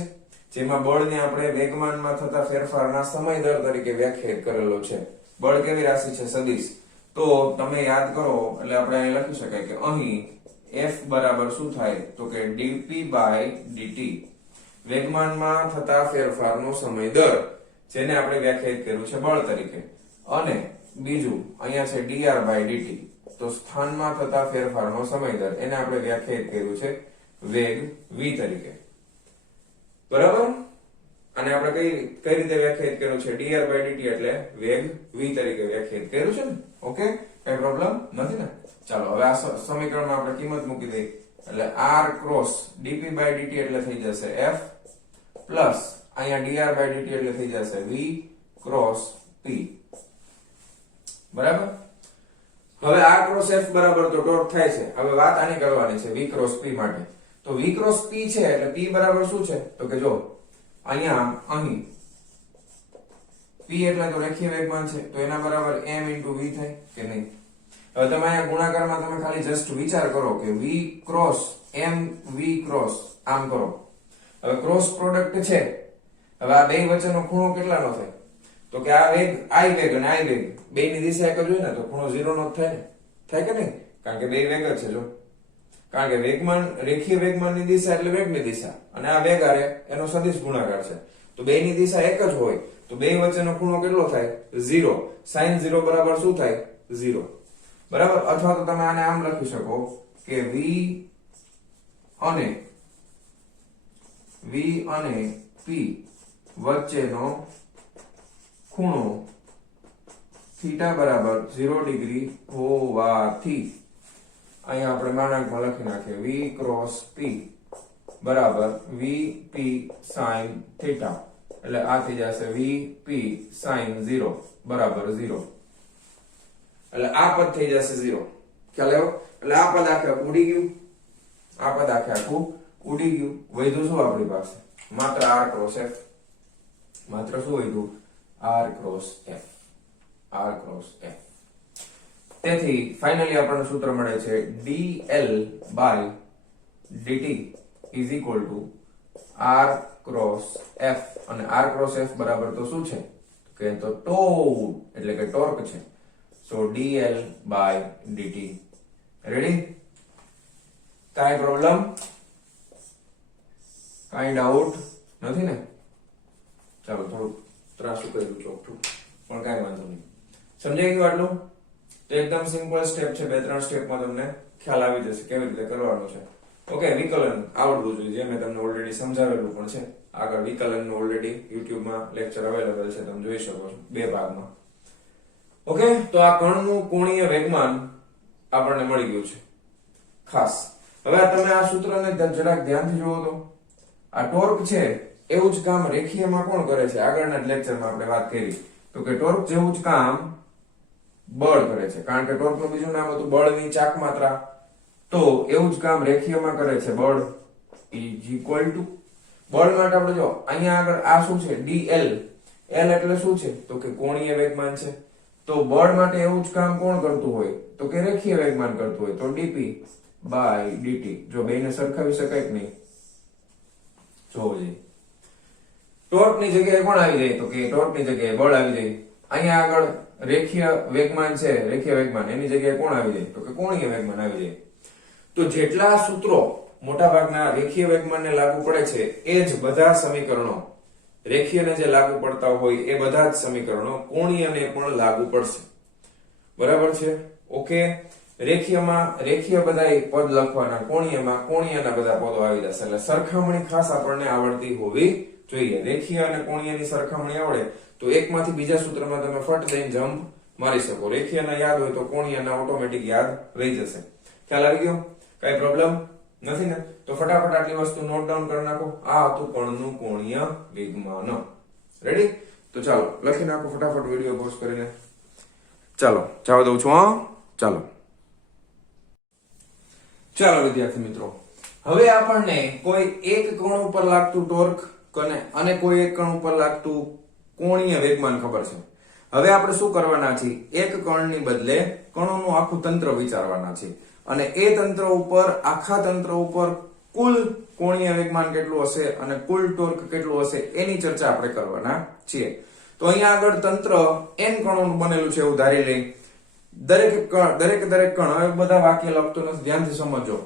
જેમાં બળને આપણે વેગમાનમાં થતા ફેરફારના સમય દર તરીકે વ્યાખ્યાયિત કરેલો છે. બળ કેવી રાશિ છે? સદિશ. તો તમે યાદ કરો એટલે આપણે અહીં લખી શકાય કે અહીં F બરાબર શું થાય? તો કે dp/dt વેગમાનમાં થતા ફેરફારનો સમય દર, જેને આપણે વ્યાખ્યાયિત કર્યું છે બળ તરીકે. અને બીજું અહીંયા છે dr/dt, તો સ્થાનમાં થતા ફેરફારનો સમય દર, એને આપણે વ્યાખ્યાયિત કર્યું છે વેગ v તરીકે. બરાબર? અને આપણે કઈ રીતે વ્યાખ્યાયિત કર્યું છે? dr/dt એટલે વેગ v તરીકે વ્યાખ્યાયિત કર્યું છે ને. ઓકે, કઈ પ્રોબ્લેમ નથી ને? ચાલો હવે આ સમીકરણમાં આપણે કિંમત મૂકી દઈએ એટલે r ક્રોસ dp/dt એટલે થઈ જશે f પ્લસ અહીંયા dr/dt એટલે થઈ જશે v ક્રોસ p. બરાબર? હવે r ક્રોસ f બરાબર તો ટોર્ક થાય છે. હવે વાત આની કરવાની છે v ક્રોસ p માટે. તો v ક્રોસ p છે એટલે p બરાબર શું છે? તો કે જો અહીં p એટલે તો રેખીય વેગમાન છે, તો એના બરાબર m * v થાય કે નહીં? હવે તમે અહીંયા ગુણાકારમાં તમે ખાલી જસ્ટ વિચાર કરો કે v cross m v cross આમ કરો. હવે ક્રોસ પ્રોડક્ટ છે, હવે આ બે વચ્ચેનો ખૂણો કેટલાનો થાય? તો કે આ વેગ i વેગ અને i વેગ બેની દિશા એક જ હોય ને, તો ખૂણો 0 નો જ થાય ને. થાય કે નહીં? કારણ કે બે વેગ જ છે. જો કારણ કે વેગમાન રેખીય વેગમાનની દિશા એટલે વેગની દિશા, અને આ વેગ આરે એનો સદિશ ગુણાકાર છે, તો બેની દિશા એક જ હોય તો બે વચ્ચેનો ખૂણો કેટલો થાય? 0. sin 0 બરાબર શું થાય? 0. બરાબર? અથવા તો તમે આને આમ લખી શકો કે v અને p વચ્ચેનો ખૂણો થીટા બરાબર 0 ડિગ્રી હોવાથી અહીંયા આપણે માનાંકમાં લખી નાખીએ v ક્રોસ p બરાબર vp sin થીટા, એટલે આ થઈ જશે vp sin 0 બરાબર 0. એટલે આ પદ થઈ જશે 0. ખ્યાલ આવ્યો? એટલે આ પદ આખે ઉડી ગયું, આ પદ આખે ઉડી ગયું. વધ્યું શું આપણી પાસે? માત્ર r ક્રોસ f. માત્ર શું વધ્યું? r cross f. r cross f. તેથી ફાઇનલી આપણને સૂત્ર મળે છે dl/dt is equal to r cross f. અને r cross f બરાબર તો શું છે? કે તો એટલે કે ટોર્ક છે. સો dl/dt. રેડી? કાઈ પ્રોબ્લેમ? કાઈ ડાઉટ નથી ને? ચાલો થોડું ત્રાસું કર્યું ચોખ્ઠું, પણ કાઈ વાંધો નહીં. સમજાઈ ગયું આટલું? તો એકદમ સિમ્પલ સ્ટેપ છે, 2-3 સ્ટેપમાં તમને ખ્યાલ આવી જશે કેવી રીતે કરવાનું છે. ઓકે, વિકલન આવડવું જોઈએ, જે મેં તમને ઓલરેડી સમજાવેલું પણ છે. આગળ વિકલનનું ઓલરેડી YouTube માં લેક્ચર અવેલેબલ છે, તમે જોઈ શકો છો 2 ભાગમાં. ઓકે, તો આ કણનું કોણીય વેગમાન આપણને મળી ગયું છે ખાસ. હવે તમે આ સૂત્રને જરાક ધ્યાનથી જુઓ તો આ ટોર્ક છે એવું જ કામ રેખીયમાં કોણ કરે છે? આગળના જ લેક્ચરમાં આપણે વાત કરી તો કે ટોર્ક જેવું જ કામ બળ કરે છે, કારણ કે ટોર્કનું બીજું નામ હતું બળની ચાક માત્રા. તો એવું જ કામ રેખીયમાં કરે છે બળ is equal to. બળ માટે આપણે જો અહીંયા આગળ આ શું છે? dl. l એટલે શું છે? તો કે કોણીય વેગમાન છે. તો બળ માટે એવું જ કામ કોણ કરતું હોય? તો કે રેખીય વેગમાન કરતું હોય, તો dp/dt. જો બેને સરખાવી શકાય કે નહીં? જોવો જોઈએ. ટોર્કની જગ્યાએ કોણ આવી જાય? તો કે ટોર્કની જગ્યાએ બળ આવી જાય. અહીંયા આગળ રેખીય વેગમાન છે, રેખીય વેગમાન, એની જગ્યાએ કોણ આવી જાય? તો કે કોણીય વેગમાન આવી જાય. તો જેટલા સૂત્રો મોટા ભાગના રેખીય વેગમાનને લાગુ પડે છે એ જ બધા સમીકરણો રેખીયને જે લાગુ પડતા હોય એ બધા જ સમીકરણો કોણીયને પણ લાગુ પડશે. બરાબર છે? ઓકે. રેખીયમાં રેખીય બધા પદ લખવાના, કોણીયમાં કોણીયના બધા પદો આવી જશે. એટલે સરખામણી ખાસ આપણને આવડતી હોવી જોઈએ. રેખીય અને કોણીયની સરખામણી આવડે તો એકમાંથી બીજા સૂત્રમાં તમે ફટ દઈને જમ્પ મારી શકો. રેખીયના યાદ હોય તો કોણીયના ઓટોમેટિક યાદ રહી જશે. ખ્યાલ આવી ગયો? કઈ પ્રોબ્લેમ નથી ને? તો ફટાફટ આટલી વસ્તુ નોટ ડાઉન કરી નાખો. આ હતું કણનું કોણીય વેગમાન. રેડી? તો ચાલો લખી નાખો ફટાફટ વિડિયો પોઝ કરીને. ચાલો જવા દઉં છું. ચાલો ચાલો વિદ્યાર્થી મિત્રો, હવે આપણને કોઈ એક કણ ઉપર લાગતું ટોર્ક અને કોઈ એક કણ ઉપર લાગતું કોણીય વેગમાન ખબર છે. હવે આપણે શું કરવાના છીએ? એક કણની બદલે કણોનું આખું તંત્ર વિચારવાના છે અને એ તંત્ર ઉપર, આખા તંત્ર ઉપર કુલ કોણીય વેગમાન કેટલું હશે અને કુલ ટોર્ક કેટલું હશે એની ચર્ચા આપણે કરવાના છીએ. તો અહીંયા આગળ તંત્ર n કણોનું બનેલું છે એવું ધારી લઈ. દરેક કણ, હવે બધા વાક્ય લખતો નથી, ધ્યાનથી સમજો.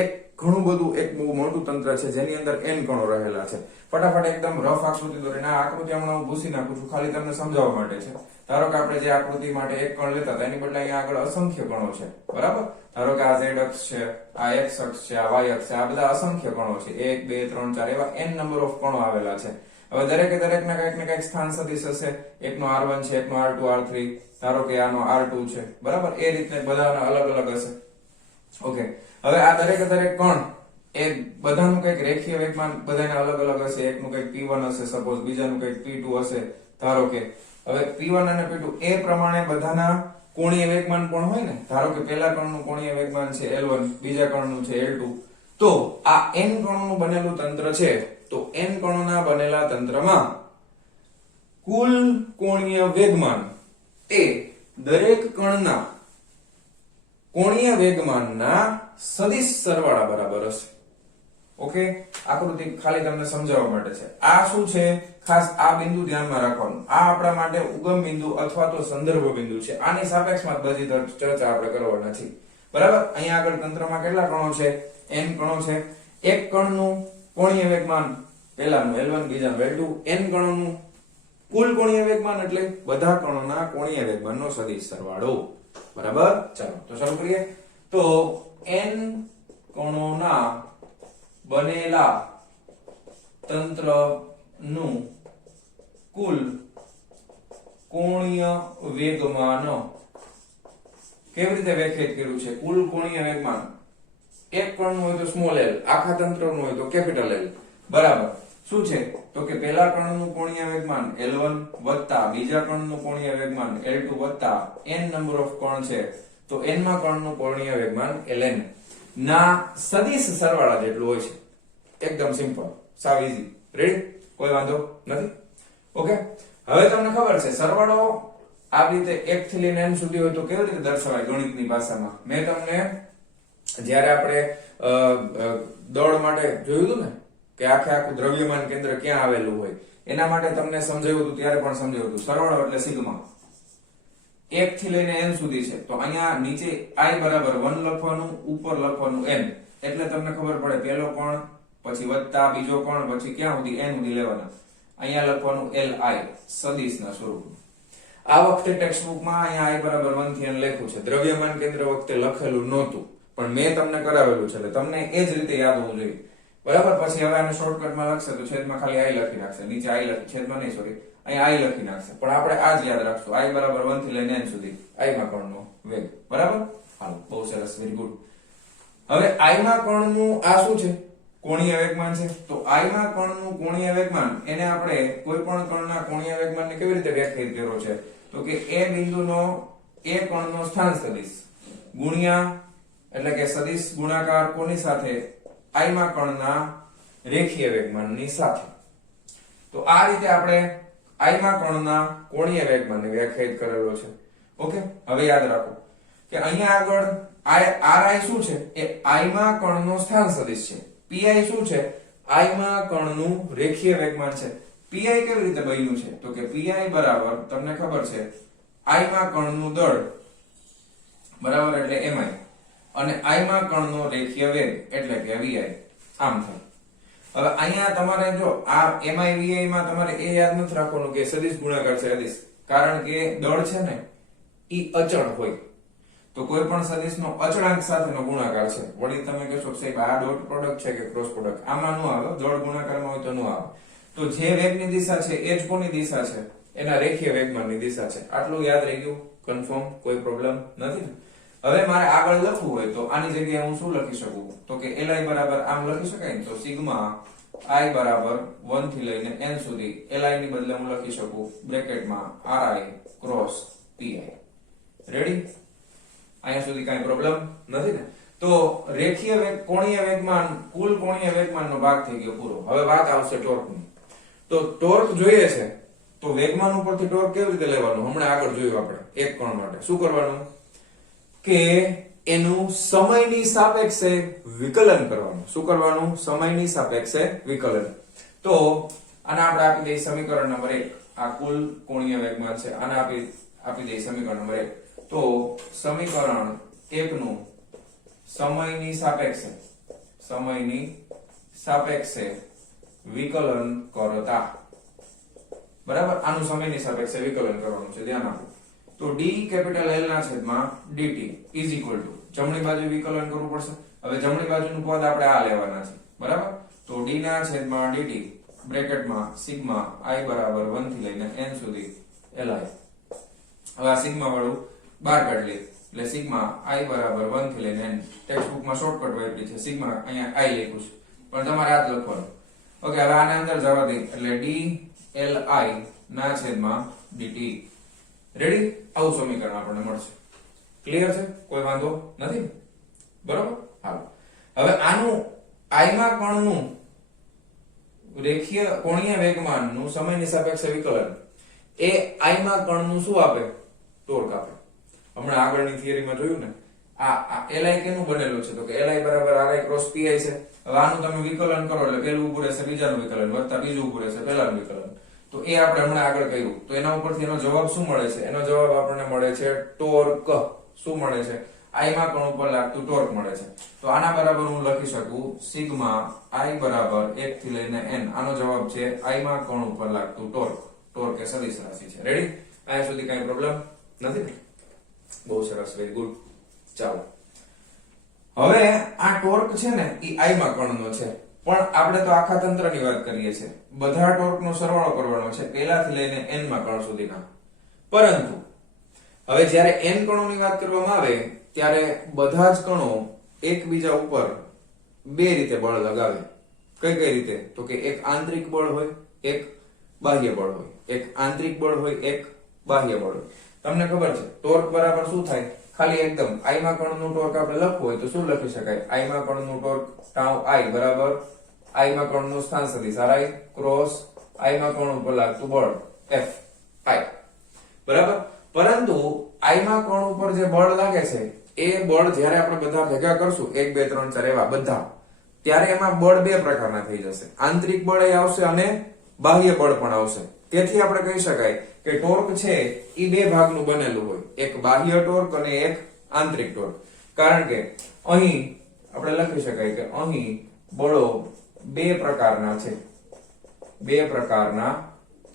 એક ઘણું બધું, એક બહુ મોટું તંત્ર છે જેની અંદર n કણો રહેલા છે. ફટાફટ એકદમ રફ આકૃતિ દોરીને, આ આકૃતિ હમણાં હું ભૂસી નાખું છું ખાલી તમને સમજાવવા માટે છે. ધારો કે આપણે જે આકૃતિ માટે એક કણ લેતા હતા એની બદલે અહીંયા આગળ અસંખ્ય કણો છે. બરાબર? ધારો કે આ z અક્ષ છે, આ x અક્ષ છે, આ y અક્ષ છે, આ બધા અસંખ્ય કણો છે. 1 2 3 4 એવા n નંબર ઓફ કણો આવેલા છે. હવે દરેકના કંઈક ને કંઈક સ્થાન સદિશ હશે. એકનો r1 છે, એકનો r2 r3, ધારો કે આનો r2 છે. બરાબર? એ રીતે બધાના અલગ અલગ હશે. ઓકે. હવે આ દરેક કણ એ બધાનું કંઈક રેખીય વેગમાન બધાના અલગ અલગ હશે. એકનું કંઈક p1 હશે સપોઝ, બીજાનું કંઈક p2 હશે ધારો કે. હવે p1 અને p2 એ પ્રમાણે બધાના કોણીય વેગમાન પણ હોય ને. ધારો કે પહેલા કણનું કોણીય વેગમાન છે L1, બીજા કણનું છે L2. તો આ n કણોનું બનેલું તંત્ર છે. તો n કણોના બનેલા તંત્રમાં કુલ કોણીય વેગમાન એ દરેક કણના કોણીય વેગમાનના સદિશ સરવાળા બરાબર હશે. ઓકે. આકૃતિ ખાલી તમને સમજાવવા માટે છે. આ શું છે? ખાસ આ બિંદુ ધ્યાનમાં રાખવાનું. આ આપણા માટે ઉગમ બિંદુ અથવા તો સંદર્ભ બિંદુ છે. આની સાપેક્ષમાં બધી ચર્ચા આપણે કરવાના છીએ. બરાબર? અહીંયા આગળ તંત્રમાં કેટલા કણો છે? n કણો છે. એક કણનું કોણીય વેગમાન પહેલાનું L1, બીજાનું L2, n કણોનું કુલ કોણીય વેગમાન એટલે બધા કણોના કોણીય વેગમાનનો સદિશ સરવાળો. બરાબર? ચાલો તો શરૂ કરીએ. તો n કણોના બનેલા તંત્રનું કુલ કોણીય વેગમાન કેવી રીતે વ્યાખ્યાયિત કર્યું છે? કુલ કોણીય વેગમાન એક કણનું હોય તો સ્મોલ l, આખા તંત્રનું હોય તો કેપિટલ L. બરાબર? શું છે? તો કે પહેલા કણનું કોણીય વેગમાન L1 વત્તા બીજા કણનું કોણીય વેગમાન L2 વત્તા n નંબર ઓફ કણ છે તો n માં કણનું કોણીય વેગમાન Ln ના સદિશ સરવાળા જેટલું હોય છે. એકદમ સિમ્પલ, સાવ ઈઝી. રેડી? કોઈ વાંધો નથી? ઓકે. હવે તમને ખબર છે સરવાળો આ રીતે 1 થી લઈને n સુધી હોય તો કેવી રીતે દર્શાવાય ગણિતની ભાષામાં? મેં તમને જ્યારે આપણે દળ માટે જોયું હતું ને કે આખું દ્રવ્યમાન કેન્દ્ર ક્યાં આવેલું હોય, એના માટે તમને સમજાવ્યું હતું, ત્યારે પણ સમજાવ્યું હતું. સરવાળો એટલે સિગ્મા 1 થી લઈને n સુધી છે. તો અહીંયા નીચે i બરાબર 1 લખવાનું, ઉપર લખવાનું n. એટલે તમને ખબર પડે પહેલો કોણ, પછી વત્તા બીજો કોણ, પછી ક્યાં સુધી? n સુધી લેવાના. અહીંયા લખવાનું li સદિશના સ્વરૂપમાં. આ વખતે ટેક્સ્ટબુકમાં અહીંયા i બરાબર 1 થી n લખ્યું છે. દ્રવ્યમાન કેન્દ્ર વખતે લખેલું નહોતું, પણ મેં તમને કરાવેલું છે એટલે તમને એ જ રીતે યાદ હોવું જોઈએ. બરાબર? પછી હવે આને શોર્ટકટમાં લખશે તો છેદમાં ખાલી i લખી નાખશે, નીચે i લખી, છેદમાં નહીં સોરી, અહીંયા i લખી નાખશે. પણ આપણે આ જ યાદ રાખશું, i બરાબર 1 થી લઈને n સુધી i માં કણનો વેગ. બરાબર? હાલો, બહુ સરસ, વેરી ગુડ. હવે i માં કણનું આ શું છે? કોણીય વેગમાન છે. તો i માં કણનું કોણીય વેગમાન એને આપણે કોઈ પણ કણના કોણીય વેગમાનને કેવી રીતે વ્યાખ્યાયિત કર્યો છે? તો કે એ બિંદુનો એ કણનો સ્થાન સદિશ ગુણ્યા, એટલે કે સદિશ ગુણાકાર કોની સાથે? i માં કણના રેખીય વેગમાનની સાથે. તો આ રીતે આપણે i માં કણના કોણીય વેગમાનને વ્યાખ્યાયિત કરેલો છે. ઓકે. હવે યાદ રાખો કે અહીંયા આગળ ri શું છે? એ i માં કણનો સ્થાન સદિશ છે. pi શું છે? i માં કણનું રેખીય વેગમાન છે. pi કેવી રીતે બન્યું છે? તો કે pi બરાબર તમને ખબર છે i માં કણનું દળ બરાબર એટલે mi અને I માં કણનો રેખીય વેગ એટલે કે vi આમ થાય. હવે અહીંયા તમારે જો આ MI VI માં તમારે એ યાદ નથી રાખવાનું કે સદિશ ગુણાકાર છે અદિશ, કારણ કે દળ છે ને ઈ અચળ હોય. તો કોઈ પણ સદિશનો અચળાંક સાથેનો ગુણાકાર છે. વળી તમે કહેશો સાહેબ આ ડોટ પ્રોડક્ટ છે કે ક્રોસ પ્રોડક્ટ, આમાં ન આવે, દળ ગુણાકારમાં હોય તો ન આવે. તો જે વેગની દિશા છે એ જ કોની દિશા છે? એના રેખીય વેગમાનની દિશા છે. આટલું યાદ રહી ગયું? કન્ફર્મ? કોઈ પ્રોબ્લેમ નથી ને? હવે મારે આગળ લખવું હોય તો આની જગ્યાએ હું શું લખી શકું? તો કે li બરાબર આમ લખી શકાય ને, તો સિગ્મા I બરાબર 1 થી લઈને n સુધી li ની બદલે હું લખી શકું બ્રેકેટમાં ri ક્રોસ pi. રેડી? અહીંયા સુધી કાઈ પ્રોબ્લેમ નથી ને? તો રેખીય વેગ કોણીય વેગમાન, કુલ કોણીય વેગમાનનો ભાગ થઈ ગયો પૂરો. હવે વાત આવશે ટોર્કની. તો ટોર્ક જોઈએ છે તો વેગમાન ઉપરથી ટોર્ક કેવી રીતે લેવાનું? હમણાં આગળ જોયું આપણે એક કણ માટે. શું કરવાનું? કે એનું સમયની સાપેક્ષે વિકલન કરવાનું. શું કરવાનું? સમયની સાપેક્ષે વિકલન. તો આને આપણે આપી દઈએ સમીકરણ નંબર 1. આ કુલ કોણીય વેગમાન છે. આને આપી દઈએ સમીકરણ નંબર 1. તો સમીકરણ 1 નું સમયની સાપેક્ષે વિકલન કરતા, બરાબર? આનું સમયની સાપેક્ષે વિકલન કરવાનું છે, ધ્યાન આપો. તો d કેપિટલ L ના છેદમાં dt ઇઝ ઇક્વલ ટુ, જમણી બાજુ વિકલન કરવું પડશે. હવે જમણી બાજુનું પદ આપણે આ લેવાના છે, બરાબર? તો d ના છેદમાં dt બ્રેકેટમાં સિગ્મા I બરાબર 1 થી લઈને n સુધી li. હવે આ સિગ્મા વાળું બહાર કાઢી લે એટલે સિગ્મા I બરાબર 1 થી લઈને n. ટેક્સ્ટ બુકમાં શોર્ટકટ વાપરી છે, સિગ્મા અહીંયા I લખ્યું છે, પણ તમારે આ જ લખવાનું. ઓકે, હવે આને અંદર જવા દે એટલે d li ના છેદમાં dt. રેડી? આવું સમીકરણ આપણને મળશે. ક્લિયર છે? કોઈ વાંધો નથી? બરોબર? હાલો. હવે આનું I માં કણનું રેખીય કોણીય વેગમાનનું સમયની સાપેક્ષે વિકલન એ I માં કણનું શું આપે? ટોર્ક આપે. હમણાં આગળની થિયરીમાં જોયું ને, આ li કેનું બનેલું છે? તો કે li બરાબર ri ક્રોસ pi છે. હવે આનું તમે વિકલન કરો એટલે પેલું ઉભું રહેશે બીજાનું વિકલન વત્તા બીજું ઉભું રહેશે પહેલાનું વિકલન. તો એ આપણે હમણાં આગળ કર્યું. તો એના ઉપરથી એનો જવાબ શું મળે છે? એનો જવાબ આપણને મળે છે ટોર્ક. શું મળે છે? I માં કણ ઉપર લાગતું ટોર્ક મળે છે. તો આના બરાબર હું લખી શકું સિગ્મા I બરાબર 1 થી લઈને n. આનો જવાબ છે I માં કણ ઉપર લાગતું ટોર્ક. ટોર્ક એ સદિશ રાશિ છે. રેડી? અહીંયા સુધી કઈ પ્રોબ્લેમ નથી ને? બહુ સરસ, વેરી ગુડ. ચાલો, હવે આ ટોર્ક છે ને એ I માં કણનો છે, પણ આપણે તો આખા તંત્રની વાત કરીએ છીએ. બધા ટોર્કનો સરવાળો કરવાનો છે પહેલાથી લઈને n માં કણ સુધીના. પરંતુ હવે જ્યારે n કણોની વાત કરવામાં આવે ત્યારે બધા જ કણો એકબીજા ઉપર બે રીતે બળ લગાવે. કઈ કઈ રીતે? તો કે એક આંતરિક બળ હોય, એક બાહ્ય બળ હોય. એક આંતરિક બળ હોય, એક બાહ્ય બળ હોય. તમને ખબર છે ટોર્ક બરાબર શું થાય? ખાલી એકદમ I માં કણનું ટોર્ક આપણે લખવું હોય તો શું લખી શકાય? I માં કણનું ટોર્ક tau I બરાબર I માં કણનું સ્થાન સદિશ ri ક્રોસ I માં કણ ઉપર લાગતું બળ F I. બરાબર? પરંતુ I માં કણ ઉપર જે બળ લાગે છે એ બળ જ્યારે આપણે બધા ભેગા કરશું 1 2 3 4 એવા બધા, ત્યારે એમાં બળ બે પ્રકારના થઈ જશે. આંતરિક બળ એ આવશે અને બાહ્ય બળ પણ આવશે. તેથી આપણે કહી શકાય કે ટોર્ક છે એ બે ભાગનું બનેલું હોય, એક બાહ્ય ટોર્ક અને એક આંતરિક ટોર્ક. કારણ કે અહીં આપણે લખી શકાય કે અહીં બળો બે પ્રકારના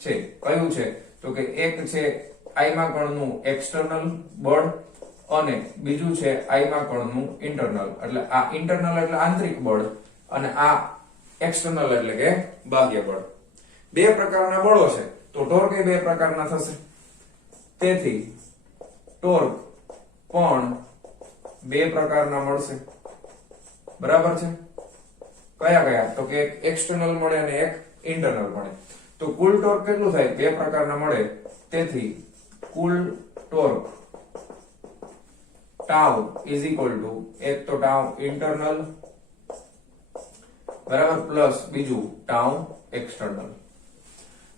છે. કયું છે? તો કે એક છે I માં કણનું એક્સટર્નલ બળ અને બીજું છે I માં કણનું ઇન્ટરનલ. એટલે આ ઇન્ટરનલ એટલે આંતરિક બળ અને આ એક્સટર્નલ એટલે કે બાહ્ય બળ. બે પ્રકારના બળો છે તો ટોર્ક એ બે પ્રકારના થશે. તેથી ટોર્ક પણ બે પ્રકારના મળશે. બરાબર છે? કયા કયા? તો કે એક એક્સટર્નલ મળે અને એક ઇન્ટરનલ મળે. તો કુલ ટોર્ક કેટલું થાય? બે પ્રકારના મળે. તેથી કુલ torque tau is equal to એક તો tau ઇન્ટરનલ બરાબર પ્લસ બીજું tau એક્સટર્નલ.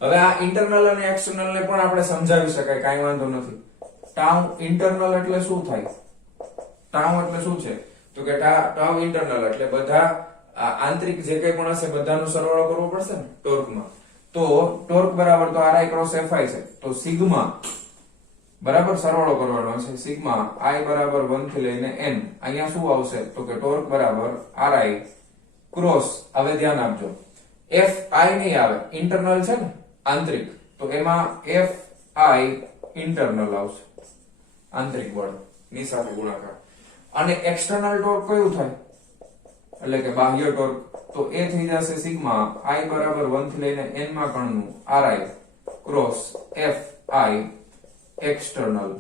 હવે આ ઇન્ટરનલ અને એક્સટર્નલ ને પણ આપણે સમજાવી શકાય, કાઈ વાંધો નથી. tau ઇન્ટરનલ એટલે શું થાય? tau એટલે શું છે? તો કે tau ઇન્ટરનલ એટલે બધા આંતરિક જે કંઈ પણ હશે બધાનો સરવાળો કરવો પડશે ને ટોર્કમાં. તો ટોર્ક બરાબર તો ri ક્રોસ fi છે. તો સિગ્મા બરાબર સરવાળો કરવાનો છે સિગ્મા i બરાબર 1 થી લઈને n અહીંયા શું આવશે તો કે ટોર્ક બરાબર ri ક્રોસ હવે ધ્યાન આપજો fi નહીં આવે ઇન્ટરનલ છે ને આંતરિક તો એમાં fi ઇન્ટરનલ આવશે આંતરિક બળ ની સાથે ગુણાકાર અને એક્સટર્નલ ટોર્ક કયું થાય એટલે કે બાહ્ય ટોર્ક તો એ થઈ જશે સિગ્મા i બરાબર 1 થી લઈને n માં કણનું ri ક્રોસ fi એક્સટર્નલ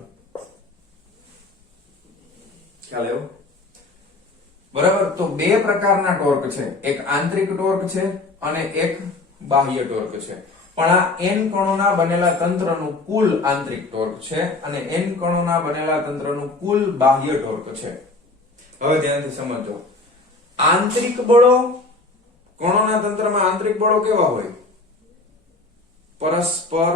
ખ્યાલ આવ્યો બરાબર તો બે પ્રકારના ટોર્ક છે એક આંતરિક ટોર્ક છે અને એક બાહ્ય ટોર્ક છે પણ આ n કણોના બનેલા તંત્રનું કુલ આંતરિક ટોર્ક છે અને n કણોના બનેલા તંત્રનું કુલ બાહ્ય ટોર્ક છે હવે ધ્યાનથી સમજો આંતરિક બળો કણોના તંત્રમાં આંતરિક બળો કેવા હોય પરસ્પર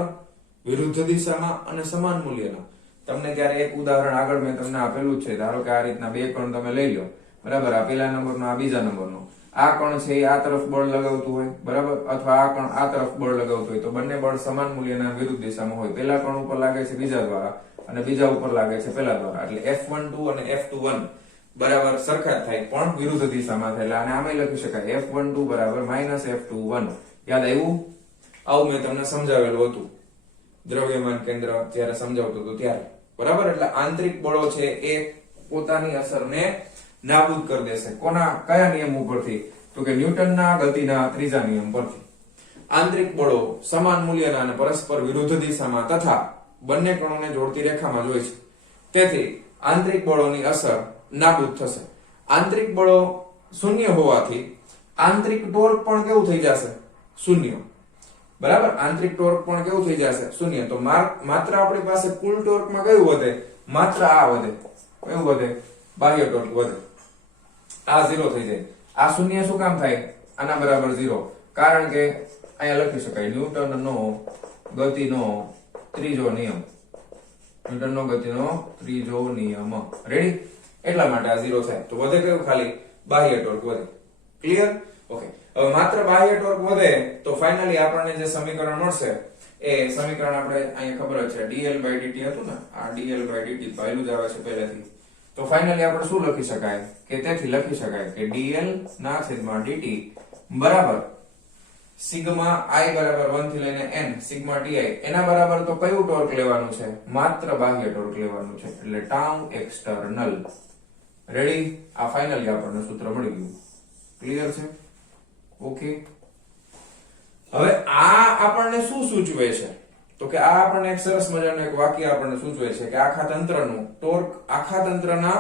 વિરુદ્ધ દિશામાં અને સમાન મૂલ્યના તમને ક્યારે એક ઉદાહરણ આગળ મેં તમને આપેલું છે ધારો કે આ રીતના બે કણ તમે લઈ લો બરાબર આ પહેલા નંબરનો આ બીજા નંબરનો આ કણ છે એ આ તરફ બળ લગાવતું હોય બરાબર અથવા આ કણ આ તરફ બળ લગાવતું હોય તો બંને બળ સમાન મૂલ્યના વિરુદ્ધ દિશામાં હોય પહેલા કણ ઉપર લાગે છે બીજા દ્વારા અને બીજા ઉપર લાગે છે પહેલા દ્વારા એટલે F12 અને F21 બરાબર સરખા જ થાય પણ વિરુદ્ધ દિશામાં થાય એટલે આને આમે લખી શકાય F12 બરાબર -F21 યાદ આવ્યું આવું મેં તમને સમજાવેલું હતું દ્રવ્યમાન કેન્દ્ર જ્યારે સમજાવતો હતો ત્યારે બરાબર એટલે આંતરિક બળો છે એ પોતાની અસરને નાબૂદ કરી દેશે કોના કયા નિયમ ઉપરથી તો કે ન્યૂટનના ગતિના ત્રીજા નિયમ પરથી આંતરિક બળો સમાન મૂલ્યના અને પરસ્પર વિરુદ્ધ દિશામાં તથા બંને કણોને જોડતી રેખામાં જ હોય છે તેથી આંતરિક બળોની અસર નાબૂદ થશે આંતરિક બળો શૂન્ય હોવાથી આંતરિક ટોર્ક પણ કેવું થઈ જશે શૂન્ય બરાબર આંતરિક ટોર્ક પણ કેવું થઈ જશે શૂન્ય તો માત્ર આપણી પાસે કુલ ટોર્કમાં કયું વધે માત્ર આ વધે કયું વધે બાહ્ય ટોર્ક વધે આ 0 થઈ જાય આ શૂન્ય શું કામ થાય આના બરાબર 0 કારણ કે અહીંયા લખી શકાય ન્યૂટનનો ગતિનો ત્રીજો નિયમ ન્યૂટનનો ગતિનો ત્રીજો નિયમ રેડી એટલા માટે આ 0 થાય તો વધે કયું ખાલી બાહ્ય ટોર્ક વધે ક્લિયર ઓકે હવે માત્ર બાહ્ય ટોર્ક વધે તો ફાઇનલી આપણને જે સમીકરણ મળશે એ સમીકરણ આપણે અહીંયા ખબર જ છે dl/dt હતું ને આ dl/dt પહેલું જ આવે છે પહેલેથી તો ફાઇનલી આપણે શું લખી શકાય કે તેથી લખી શકાય કે dl/dt બરાબર સિગ્મા i બરાબર 1 થી લઈને n સિગ્મા ti એના બરાબર તો કયું ટોર્ક લેવાનું છે માત્ર બાહ્ય ટોર્ક લેવાનું છે એટલે tau એક્સટર્નલ રેડી આ ફાઇનલી આપણને સૂત્ર મળી ગયું ક્લિયર છે ઓકે હવે આ આપણને શું સૂચવે છે તો કે આ આપણને એક સરસ મજાનું એક વાક્ય આપણને સૂચવે છે કે આખા તંત્રનું ટોર્ક આખા તંત્રના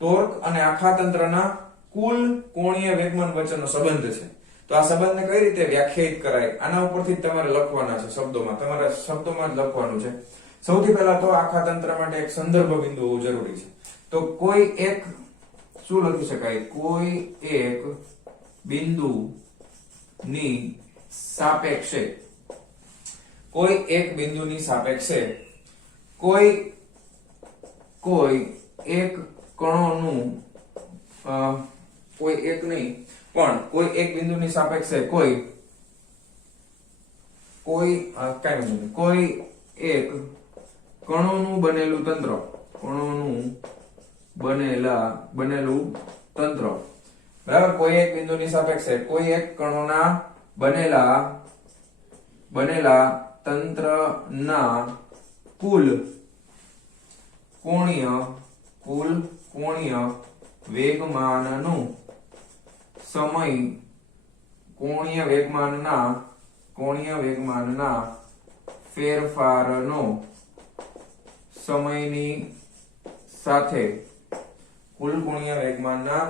ટોર્ક અને આખા તંત્રના કુલ કોણીય વેગમાન વચ્ચેનો સંબંધ છે તો આ સંબંધને કઈ રીતે વ્યાખ્યાયિત કરાય આના ઉપરથી તમારે લખવાના છે શબ્દોમાં તમારે શબ્દોમાં જ લખવાનું છે સૌથી પહેલા તો આખા તંત્ર માટે એક સંદર્ભ બિંદુ હોવું જરૂરી છે તો કોઈ એક શું લખી શકાય કોઈ એક બિંદુ ની સાપેક્ષે કોઈ એક બિંદુની સાપેક્ષે કોઈ એક કણોનું કોઈ એક નહીં પણ કોઈ એક બિંદુની સાપેક્ષે કોઈ એક કણોનું બનેલું તંત્ર બરાબર કોઈ એક બિંદુની સાપેક્ષે કોઈ એક કણોના બનેલા તંત્રના કુલ કોણીય વેગમાનનું કોણીય વેગમાનના ફેરફારનો સમયની સાથે કુલ કોણીય વેગમાનના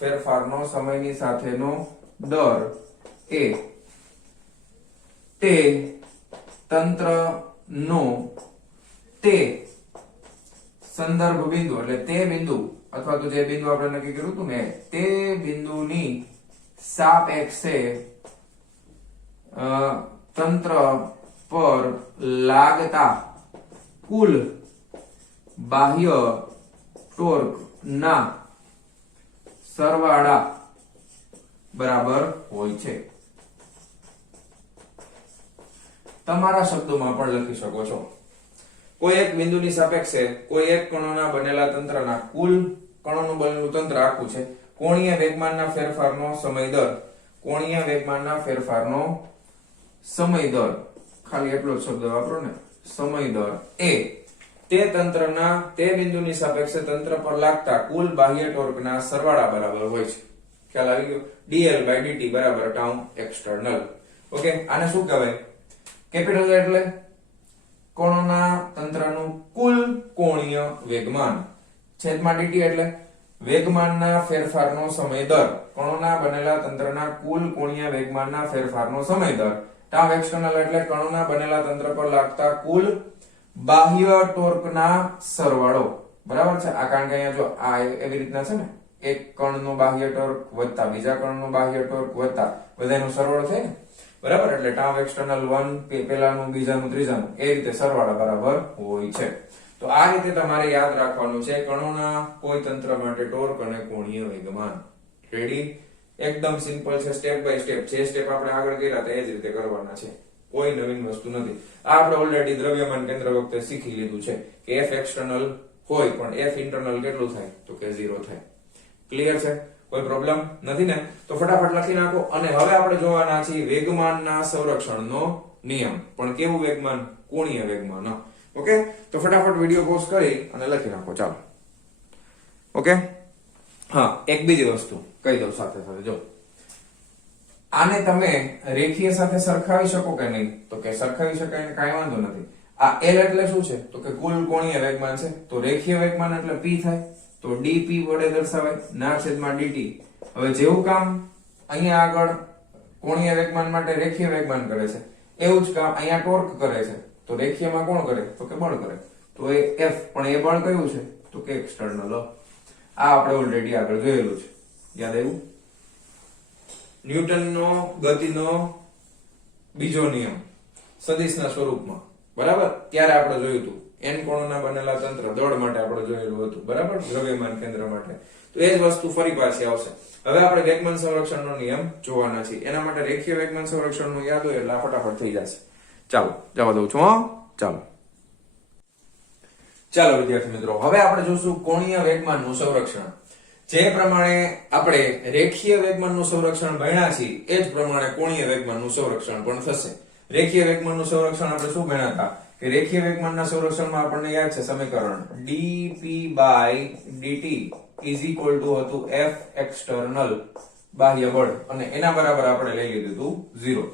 ફેરફારનો સમયની સાથેનો દર એ તે તંત્રનો તે સંદર્ભ બિંદુ એટલે તે બિંદુ અથવા તો જે બિંદુ આપણે નક્કી કર્યું હતું ને તે બિંદુની સાપેક્ષે તંત્ર પર લાગતા કુલ બાહ્ય ટોર્ક ના સરવાળા બરાબર હોય છે તમારા શબ્દોમાં પણ લખી શકો છો કોઈ એક બિંદુની સાપેક્ષે કોઈ એક કણોના બનેલા તંત્રના કુલ કણોનું બનેલું તંત્ર આખું છે કોણીય વેગમાનના ફેરફારનો સમય દર, કોણીય વેગમાનના ફેરફારનો સમય દર, ખાલી એટલો જ શબ્દ વાપરો ને, સમય દર એ તે તંત્રના તે બિંદુની સાપેક્ષે તંત્ર પર લાગતા કુલ બાહ્ય ટોર્કના સરવાળા બરાબર હોય છે. ખ્યાલ આવી ગયો? dl/dt બરાબર tau external. ઓકે, આને શું કહેવાય? કેપિટલ એટલે કણોના તંત્રનું કુલ કોણીય વેગમાન, છેદમાં dt એટલે વેગમાનના ફેરફારનો સમય દર, કણોના બનેલા તંત્રના કુલ કોણીય વેગમાનના ફેરફારનો સમય દર. tau external એટલે કણોના બનેલા તંત્ર પર લાગતા કુલ બાહ્ય ટોર્કના સરવાળો. બરાબર છે? આ કારણ કે અહીંયા જો આ એવી રીતના છે ને, એક કણનો બાહ્ય ટોર્ક વત્તા બીજા કણનો બાહ્ય ટોર્ક વત્તા બધાનો સરવાળો થાય ને, બરાબર? એટલે tau external 1 પહેલાનું બીજાનું ત્રીજાનું એ રીતે સરવાળા બરાબર હોય છે. તો આ રીતે તમારે યાદ રાખવાનું છે કણોના કોઈ તંત્ર માટે ટોર્ક અને કોણીય વેગમાન. રેડી? એકદમ સિમ્પલ છે, સ્ટેપ બાય સ્ટેપ. જે સ્ટેપ આપણે આગળ કર્યા હતા એ જ રીતે કરવાના છે, કોઈ નવીન વસ્તુ નથી. આ આપણે ઓલરેડી દ્રવ્યમાન કેન્દ્ર વખતે શીખી લીધું છે કે F external હોય પણ F internal કેટલું થાય? તો કે 0 થાય. ક્લિયર છે? કોઈ પ્રોબ્લેમ નથી ને? તો ફટાફટ લખી નાખો. અને હવે આપણે જોવાના છીએ વેગમાનના સંરક્ષણનો નિયમ. પણ કેવું વેગમાન? કોણીય વેગમાન. ઓકે, તો ફટાફટ વિડિયો પોઝ કરી અને લખી નાખો. ચાલો. ઓકે, હા, એક બીજી વસ્તુ કહી દઉં સાથે સાથે. જો આને તમે રેખીય સાથે સરખાવી શકો કે નહીં? તો કે સરખાવી શકાય ને, કાંઈ વાંધો નથી. આ L એટલે શું છે? તો કે કુલ કોણીય વેગમાન છે. તો રેખીય વેગમાન એટલે P થાય, તો dp વડે દર્શાવાય, ના છેદમાં dt. હવે જેવું કામ અહીંયા આગળ કોણીય વેગમાન માટે રેખીય વેગમાન કરે છે એવું જ કામ અહીંયા ટોર્ક કરે છે. તો રેખીયમાં કોણ કરે? તો કે બળ કરે. તો એ F, પણ એ બળ કયું છે? તો કે એક્સટર્નલ. આ આપણે ઓલરેડી આગળ જોયેલું છે, યાદ આવ્યું? ન્યૂટનનો ગતિનો બીજો નિયમ સદિશના સ્વરૂપમાં, બરાબર? ત્યારે આપણે જોયું હતું n કોણોના બનેલા તંત્ર દળ માટે આપણે જોયેલું હતું, બરાબર? દ્રવ્યમાન કેન્દ્ર માટે. તો એ જ વસ્તુ ફરી પાછી આવશે. હવે આપણે વેગમાન સંરક્ષણનો નિયમ જોવાના છીએ. એના માટે રેખીય વેગમાન સંરક્ષણનો યાદ હોય એટલે ફટાફટ થઈ જશે. ચાલો જવા દઉં છું. ચાલો વિદ્યાર્થી મિત્રો, હવે આપણે જોશું કોણીય વેગમાનનું સંરક્ષણ. જે પ્રમાણે આપણે રેખીય વેગમાનનું સંરક્ષણ ભણ્યા છીએ એ જ પ્રમાણે કોણીય વેગમાનનું સંરક્ષણ પણ થશે. રેખીય વેગમાનનું સંરક્ષણ આપણે શું ભણ્યા હતા કે રેખીય વેગમાનના સંરક્ષણમાં આપણને યાદ છે સમીકરણ dp/dt હતું F external બાહ્ય બળ, અને એના બરાબર આપણે લઈ લીધું હતું 0.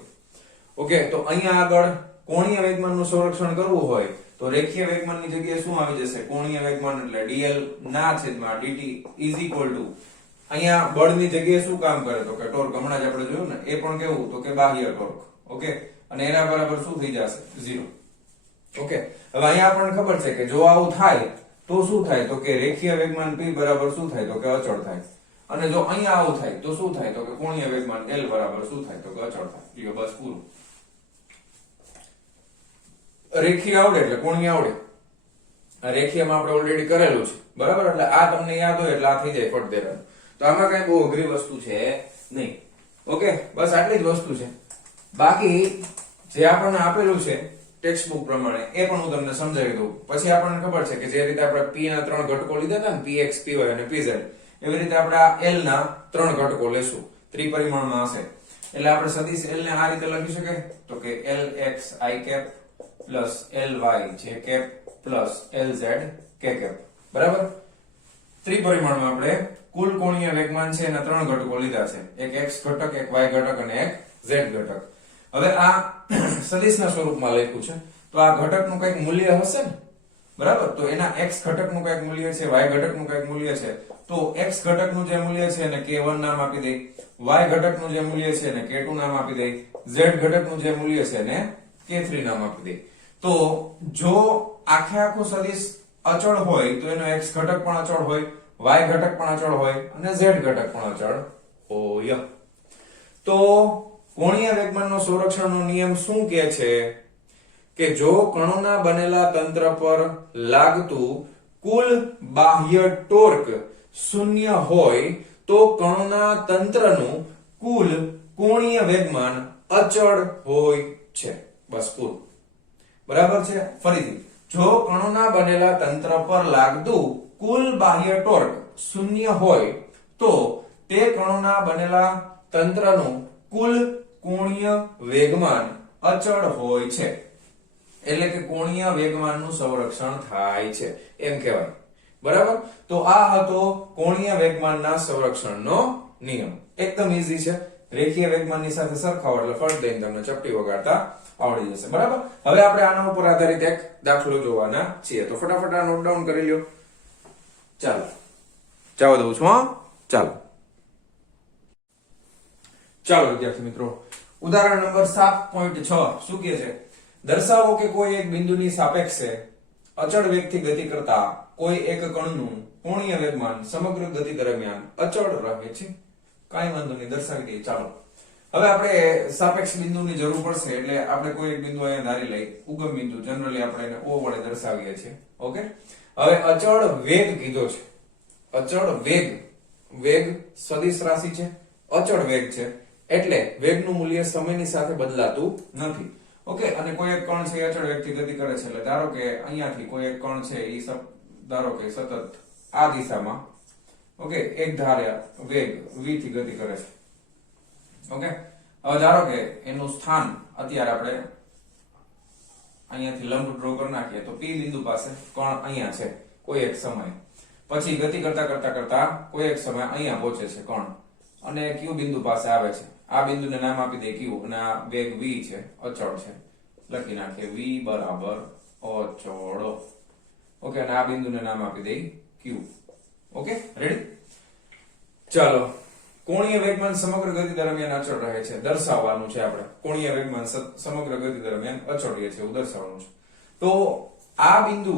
ઓકે, તો અહીંયા આગળ કોણીય વેગમાનનું સંરક્ષણ કરવું હોય તો રેખીય વેગમાનની જગ્યાએ શું આવી જશે? કોણીય વેગમાન એટલે dl ના છેદમાં dt અહીંયા બળની જગ્યાએ શું કામ કરે? તો કે ટોર્ક. હમણાં જ આપણે જોયું ને, એ પણ કેવું? તો કે બાહ્ય ટોર્ક. ઓકે, અને એના બરાબર શું થઈ જશે? 0. ઓકે, હવે અહીંયા આપણને ખબર છે કે જો આવું થાય તો શું થાય? તો કે રેખીય વેગમાન p બરાબર શું થાય? તો કે અચળ થાય. અને જો અહીંયા આવું થાય તો શું થાય? તો કે કોણીય વેગમાન l બરાબર શું થાય? તો કે અચળ થાય. લ્યો બસ પૂરું. રેખીય આવડે એટલે કોણીય આવડે. આ રેખીયમાં આપણે ઓલરેડી કરેલું છે, બરાબર? એટલે આ તમને યાદ હોય એટલે આ થઈ જાય ફટ દેવાનું. તો આમાં કઈ બહુ અઘરી વસ્તુ છે નહીં. ઓકે, બસ આટલી જ વસ્તુ છે. બાકી જે આપણને આપેલું છે ટેક્સ્ટ બુક પ્રમાણે એ પણ હું તમને સમજાવી દઉં. પછી આપણને ખબર છે કે જે રીતે આપણે p ના 3 ઘટકો લીધા હતા ને, px, py અને pz, એવી રીતે આપણે આ l ના 3 ઘટકો લેશું, ત્રિપરિમાણમાં હશે. એટલે આપણે સદિશ l ને આ રીતે લખી શકીએ તો કે lx i cap plus ly j cap plus lz k cap. બરાબર? ત્રિપરિમાણમાં આપણે કુલ કોણીય વેગમાન છે એના 3 ઘટકો લીધા છે, એક x ઘટક, એક y ઘટક અને એક z ઘટક. હવે આ સદિશના સ્વરૂપમાં લખ્યું છે તો આ ઘટકનું કંઈક મૂલ્ય હશે ને, બરાબર? તો એના x ઘટકનું કંઈક મૂલ્ય છે, y ઘટકનું કંઈક મૂલ્ય છે. તો x ઘટકનું જે મૂલ્ય છે એને k1 નામ આપી દઈ, y ઘટકનું જે મૂલ્ય છે એને k2 નામ આપી દઈ, z ઘટકનું જે મૂલ્ય છે એને k3 નામ આપી દઈ. તો જો આખે આખું સદિશ અચળ હોય તો એનો x ઘટક પણ અચળ હોય, y ઘટક પણ અચળ હોય અને z ઘટક પણ અચળ હોય. તો કોણીય વેગમાનનો સંરક્ષણનો નિયમ શું કહે છે કે જો કણોના બનેલા તંત્ર પર લાગતું કુલ બાહ્ય ટોર્ક 0 હોય તો કણોના તંત્રનું કુલ કોણીય વેગમાન અચળ હોય છે. બસ પૂરું. બરાબર છે? ફરીથી જો કણોના બનેલા તંત્ર પર લાગતું કુલ બાહ્ય ટોર્ક શૂન્ય હોય તો તે કણોના બનેલા તંત્રનું કુલ કોણીય વેગમાન અચળ હોય છે, એટલે કે કોણીય વેગમાનનું સંરક્ષણ થાય છે એમ કહેવાય. બરાબર. તો આ હતો કોણીય વેગમાનના સંરક્ષણનો નિયમ. એકદમ ઈઝી છે. રેખીય વેગમાનની સાથે સરખાવો એટલે ફટ દઈને તમને ચપટી વગાડતા આવડી જશે. બરાબર. હવે આપણે આના ઉપર આધારિત એક દાખલો જોવાના છીએ, તો ફટાફટ આ નોટ ડાઉન કરી લ્યો. ચાલો જવા દઉં છું. ચાલો વિદ્યાર્થી મિત્રો, ઉદાહરણ નંબર 7.6 શું કહે છે? દર્શાવો કે કોઈ એક બિંદુની સાપેક્ષે અચળ વેગથી ગતિ કરતા કોઈ એક કણનું કોણીય વેગમાન સમગ્ર ગતિ દરમિયાન અચળ રહે છે. કાંઈ વાંધો નહીં, દર્શાવી દઈએ. ચાલો હવે આપણે સાપેક્ષ બિંદુની જરૂર પડશે, એટલે આપણે કોઈ એક બિંદુ અહીંયા ધારી લઈ, ઉગમ બિંદુ. જનરલી આપણે એને O વડે દર્શાવીએ છીએ. ઓકે. હવે અચળ વેગ કીધો છે. અચળ વેગ સદિશ રાશિ છે, અચળ વેગ છે, એટલે વેગનું મૂલ્ય સમયની સાથે બદલાતું નથી. ઓકે. અને કોઈ એક કણ છે અચળ વેગથી ગતિ કરે છે, એટલે ધારો કે અહીંયાથી કોઈ એક કણ છે એ ધારો કે સતત આ દિશામાં ઓકે એક ધાર્યા વેગ v થી ગતિ કરે છે. ઓકે. હવે ધારો કે એનું સ્થાન અત્યારે આપણે અહીંયાથી લંબ ડ્રો કરી નાખીએ તો p બિંદુ પાસે કણ અહીંયા છે કોઈ એક સમય, પછી ગતિ કરતા કોઈ એક સમય અહીંયા પહોંચે છે કણ, અને q બિંદુ પાસે આવે છે. આ બિંદુને નામ આપી દે q, અને આ વેગ v છે, અચળ છે, લખી નાખીએ v બરાબર અચળ. ઓકે. અને આ બિંદુને નામ આપી દે q. ઓકે. રેડી. ચાલો, કોણીય વેગમાન સમગ્ર ગતિ દરમિયાન અચળ રહે છે દર્શાવવાનું છે આપણે. કોણીય વેગમાન સમગ્ર ગતિ દરમિયાન અચળ રહે છે એવું દર્શાવવાનું છે. તો આ બિંદુ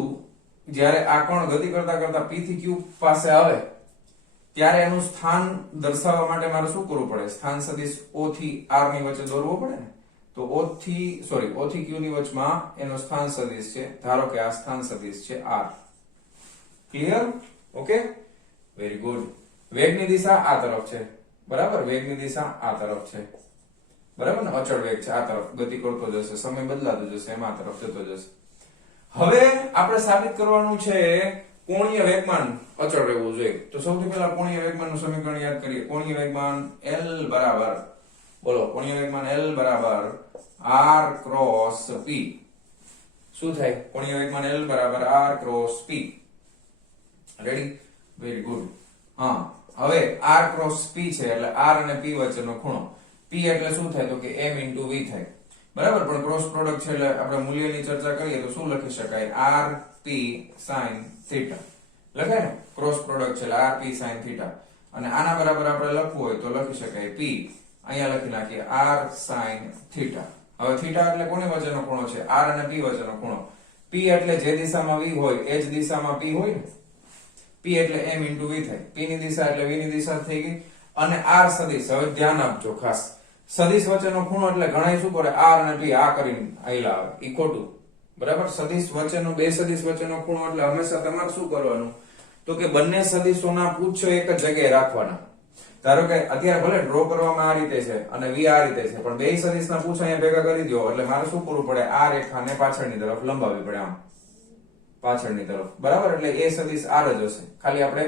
જ્યારે આ કણ ગતિ કરતા p થી q પાસે આવે ત્યારે એનું સ્થાન દર્શાવવા માટે મારે શું કરવું પડે? સ્થાન સદિશ o થી r ની વચ્ચે દોરવો પડે ને. તો o થી q ની વચમાં એનો સ્થાન સદિશ છે. ધારો કે આ સ્થાન સદિશ છે r. Clear? Okay. Very good. વેગની દિશા આ તરફ છે. બરાબર. વેગની દિશા આ તરફ છે. બરાબર ને. અચળ વેગ છે, આ તરફ ગતિ કરતો જશે, સમય બદલાતો જશે, એમાં આ તરફ જતો જશે. હવે આપણે સાબિત કરવાનું છે કોણીય વેગમાન અચળ રહેવું જોઈએ. તો સૌથી પહેલા કોણીય વેગમાનનું સમીકરણ યાદ કરીએ. કોણીય વેગમાન L બરાબર, બોલો, કોણીય વેગમાન L બરાબર r ક્રોસ p. શું થાય? કોણીય વેગમાન L બરાબર r cross p. Ready? Very good. હા, હવે r ક્રોસ p છે એટલે r અને p વચ્ચેનો ખૂણો. p એટલે શું થાય? તો કે m * v થાય. બરાબર. પણ ક્રોસ પ્રોડક્ટ છે એટલે આપણે મૂલ્યની ચર્ચા કરીએ તો શું લખી શકાય? r p sin થીટા લખાય ને. ક્રોસ પ્રોડક્ટ છે એટલે r p sin થીટા. અને આના બરાબર આપણે લખવું હોય તો લખી શકાય p, અહીંયા લખી નાખીએ r sin થીટા. હવે થીટા એટલે કોની વચ્ચેનો ખૂણો છે? r અને p વચ્ચેનો ખૂણો. p એટલે જે દિશામાં v હોય એ જ દિશામાં p હોય ને. p એટલે m * v થાય. p ની દિશા એટલે v ની દિશા થઈ ગઈ. અને r સદિશ, હવે ધ્યાન આપજો ખાસ, સદિશ વચ્ચેનો ખૂણો એટલે ઘણા શું કરે? r અને p આ કરીને આયલા આવે, ઈ ખોટું. બરાબર. સદિશ વચ્ચેનો, બે સદિશ વચ્ચેનો ખૂણો એટલે હંમેશા તમારે શું કરવાનું? તો કે બંને સદિશોના પુચ્છો એક જ જગ્યાએ રાખવાના. ધારો કે અત્યારે ભલે ડ્રો કરવામાં આ રીતે છે અને v આ રીતે છે, પણ બે સદિશના પૂછ અહીંયા ભેગા કરી દો એટલે મારે શું કરવું પડે? આ રેખાને પાછળની તરફ લંબાવવી પડે, આમ પાછળની તરફ. બરાબર. એટલે એ સદિશ r જ હશે. ખાલી આપણે,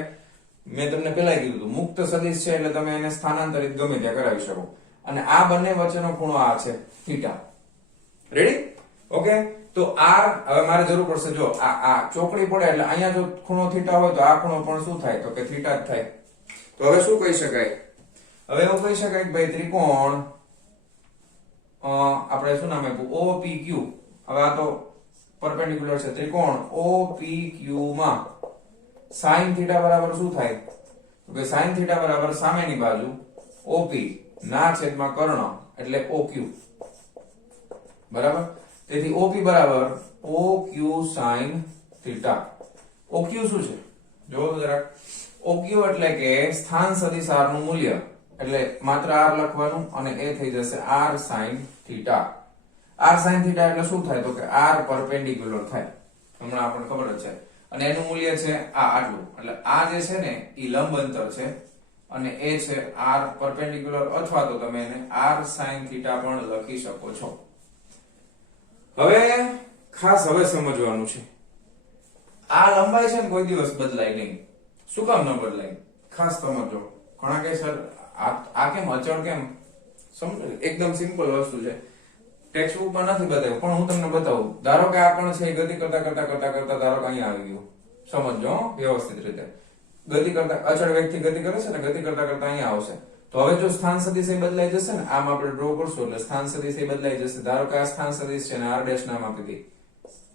મેં તમને પહેલા કીધું હતું, મુક્ત સદિશ છે એટલે તમે એને સ્થાનાંતરિત ગમે ત્યાં કરાવી શકો. અને આ બંને વચ્ચેનો ખૂણો આ છે થીટા. રેડી? ઓકે. તો r હવે મારે જરૂર પડશે, જો આ ચોકડી પડે એટલે અહીંયા જો ખૂણો થીટા હોય તો આ ખૂણો પણ શું થાય? તો કે થીટા જ થાય. તો હવે શું કહી શકાય? હવે એવું કહી શકાય કે ભાઈ ત્રિકોણ આપણે શું નામ આપ્યું? OPQ. હવે આ તો પરપેન્ડિક્યુલર છે. ત્રિકોણ OPQ માં sin થીટા બરાબર શું થાય? તો કે sin થીટા બરાબર સામેની બાજુ OP ના છેદમાં કર્ણ એટલે OQ. બરાબર. તેથી OP બરાબર OQ sin થીટા. OQ શું છે? જોવો તો જરાક. OQ એટલે કે સ્થાન સદિશ r નું મૂલ્ય, એટલે માત્ર r લખવાનું અને એ થઈ જશે r sin theta. r sin theta એટલે શું થાય? તો કે r પરપેન્ડિક્યુલર થાય. હમણાં આપણને ખબર જ છે. અને એનું મૂલ્ય છે આ આટલું. એટલે આ જે છે ને એ લંબ અંતર છે અને એ છે r પરપેન્ડિક્યુલર, અથવા તો તમે એને r sin થીટા પણ લખી શકો છો. હવે ખાસ હવે સમજવાનું છે આ લંબાઈ છે ને કોઈ દિવસ બદલાય નહીં. શું કામ ન બદલાય? ખાસ સમજો. ઘણા કે સર આ કેમ અચળ કેમ? સમજો, એકદમ સિમ્પલ વસ્તુ છે. ટેક્સ્ટ બુક માં નથી બતાવ્યું પણ હું તમને બતાવું. ધારો કે આ કણ છે એ ગતિ કરતા કરતા કરતા કરતા ધારો કે અહીંયા આવી ગયું. સમજો વ્યવસ્થિત રીતે. ગતિ કરતા અચળ વેગથી ગતિ કરે છે ને, ગતિ કરતા કરતા અહીંયા આવશે. તો હવે જો સ્થાન સદિશ એ બદલાઈ જશે ને, આમ આપણે ડ્રો કરશું એટલે સ્થાન સદિશ એ બદલાઈ જશે. ધારો કે આ સ્થાન સદિશ છે ને r ડેશ નામ આપી દઈ.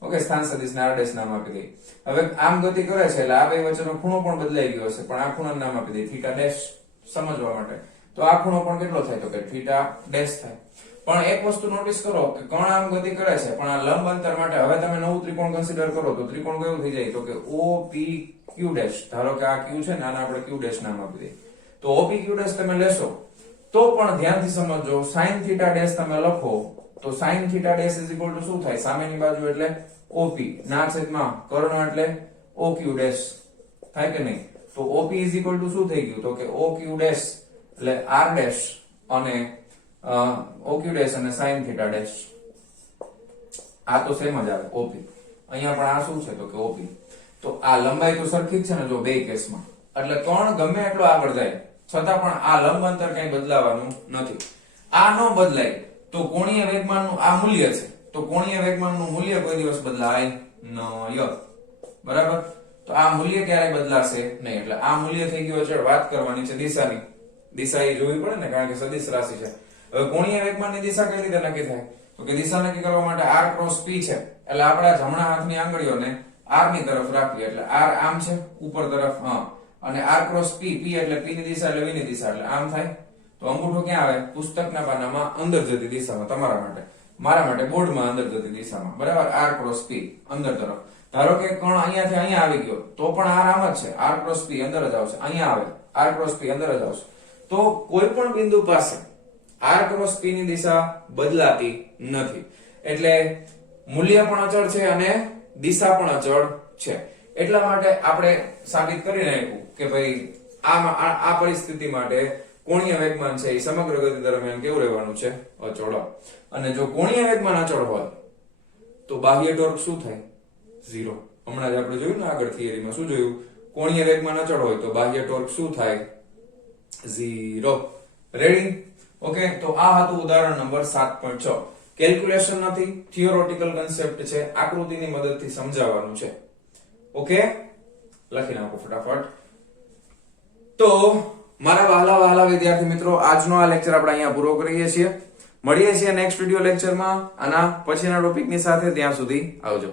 ઓકે, સ્થાન સદિશ ને r ડેશ નામ આપી દઈ. હવે આમ ગતિ કરે છે એટલે આ બે વચ્ચેનો ખૂણો પણ બદલાઈ ગયો હશે, પણ આ ખૂણાનું નામ આપી દઈ થીટા ડેશ સમજવા માટે. તો આ ખૂણો પણ કેટલો થાય? તો કે થીટા ડેશ થાય. પણ એક વસ્તુ નોટિસ કરો કે કણ આમ ગતિ કરે છે પણ આ લંબ અંતર માટે હવે તમે નવું ત્રિકોણ કન્સિડર કરો તો ત્રિકોણ કયું થઈ જાય? તો કે OPQ ડેશ. ધારો કે આ Q છે ને, આને આપણે Q ડેશ નામ આપી દઈએ. તો OPQ ડેશ તમે લેશો તો પણ ધ્યાનથી સમજો, sin થીટા ડેશ તમે લખો તો sin theta dash is equal two શું થાય? સામેની બાજુ એટલે OP ના છેદમાં કર્ણ એટલે OQ ડેશ થાય કે નહીં? તો OP ઇઝ ઇક્વલ ટુ શું થઈ ગયું? તો કે OQ ડેશ એટલે R ડેશ અને OQ ડેશ અને sin થીટા ડેશ. આ તો સેમ જ આવે OP. અહીંયા પણ આ શું છે? તો કે OP. તો આ લંબાઈ તો સરખી જ છે ને જો બે કેસમાં. એટલે કણ ગમે એટલો આગળ જાય છતાં પણ આ લંબ અંતર કઈ બદલાવાનું નથી. આ ન બદલાય તો કોણીય વેગમાનનું આ મૂલ્ય છે, તો કોણીય વેગમાનનું મૂલ્ય કોઈ દિવસ બદલાય નહીં. બરાબર? તો આ મૂલ્ય ક્યારેય બદલાશે નહીં. એટલે આ મૂલ્ય થઈ ગયું અચળ. વાત કરવાની છે દિશાની. દિશા એ જોવી પડે ને, કારણ કે સદિશ રાશિ છે. હવે કોણીય વેગમાનની દિશા કઈ રીતે નક્કી થાય? તો કે દિશા નક્કી કરવા માટે r ક્રોસ p છે એટલે આપણે જમણા હાથની આંગળીઓને r ની તરફ રાખીએ એટલે r આમ છે ઉપર તરફ, અને r ક્રોસ p, p એટલે p ની દિશા એટલે v ની દિશા એટલે આમ થાય. તો અંગૂઠો ક્યાં આવે? પુસ્તકના પાનામાં અંદર જતી દિશામાં. તમારા માટે, મારા માટે બોર્ડમાં અંદર જતી દિશામાં. બરાબર? r ક્રોસ p અંદર તરફ. ધારો કે કણ અહીંયાથી અહીંયા આવી ગયો તો પણ r આમ જ છે, r ક્રોસ p અંદર જ આવશે. અહીંયા આવે r ક્રોસ p અંદર જ આવશે. તો કોઈ પણ બિંદુ પાસે r ક્રોસ p ની દિશા બદલાતી નથી. એટલે મૂલ્ય પણ અચળ છે અને દિશા પણ અચળ છે. એટલા માટે આપણે સાબિત કરી નાખ્યું કે ભાઈ આ પરિસ્થિતિ માટે કોણીય વેગમાન છે એ સમગ્ર ગતિ દરમિયાન કેવું રહેવાનું છે? અચળ. અને જો કોણીય વેગમાન અચળ હોય તો બાહ્ય ટોર્ક શું થાય? 0. હમણાં જ આપણે જોયું ને આગળ થિયરીમાં શું જોયું? કોણીય વેગમાન અચળ હોય તો બાહ્ય ટોર્ક શું થાય? 0. રેડી? ઓકે, તો આ હતું ઉદાહરણ નંબર 7.6. કેલ્ક્યુલેશન નથી, થિયોરેટિકલ કન્સેપ્ટ છે, આકૃતિની મદદથી સમજાવવાનું છે. ઓકે, લખી નાખો ફટાફટ. તો મારા વહાલા વિદ્યાર્થી મિત્રો, આજનો આ લેક્ચર આપણે અહીંયા પૂરો કરીએ છીએ. મળીએ છીએ નેક્સ્ટ વિડિયો લેક્ચરમાં આના પછીના ટોપિકની સાથે. ત્યાં સુધી આવજો.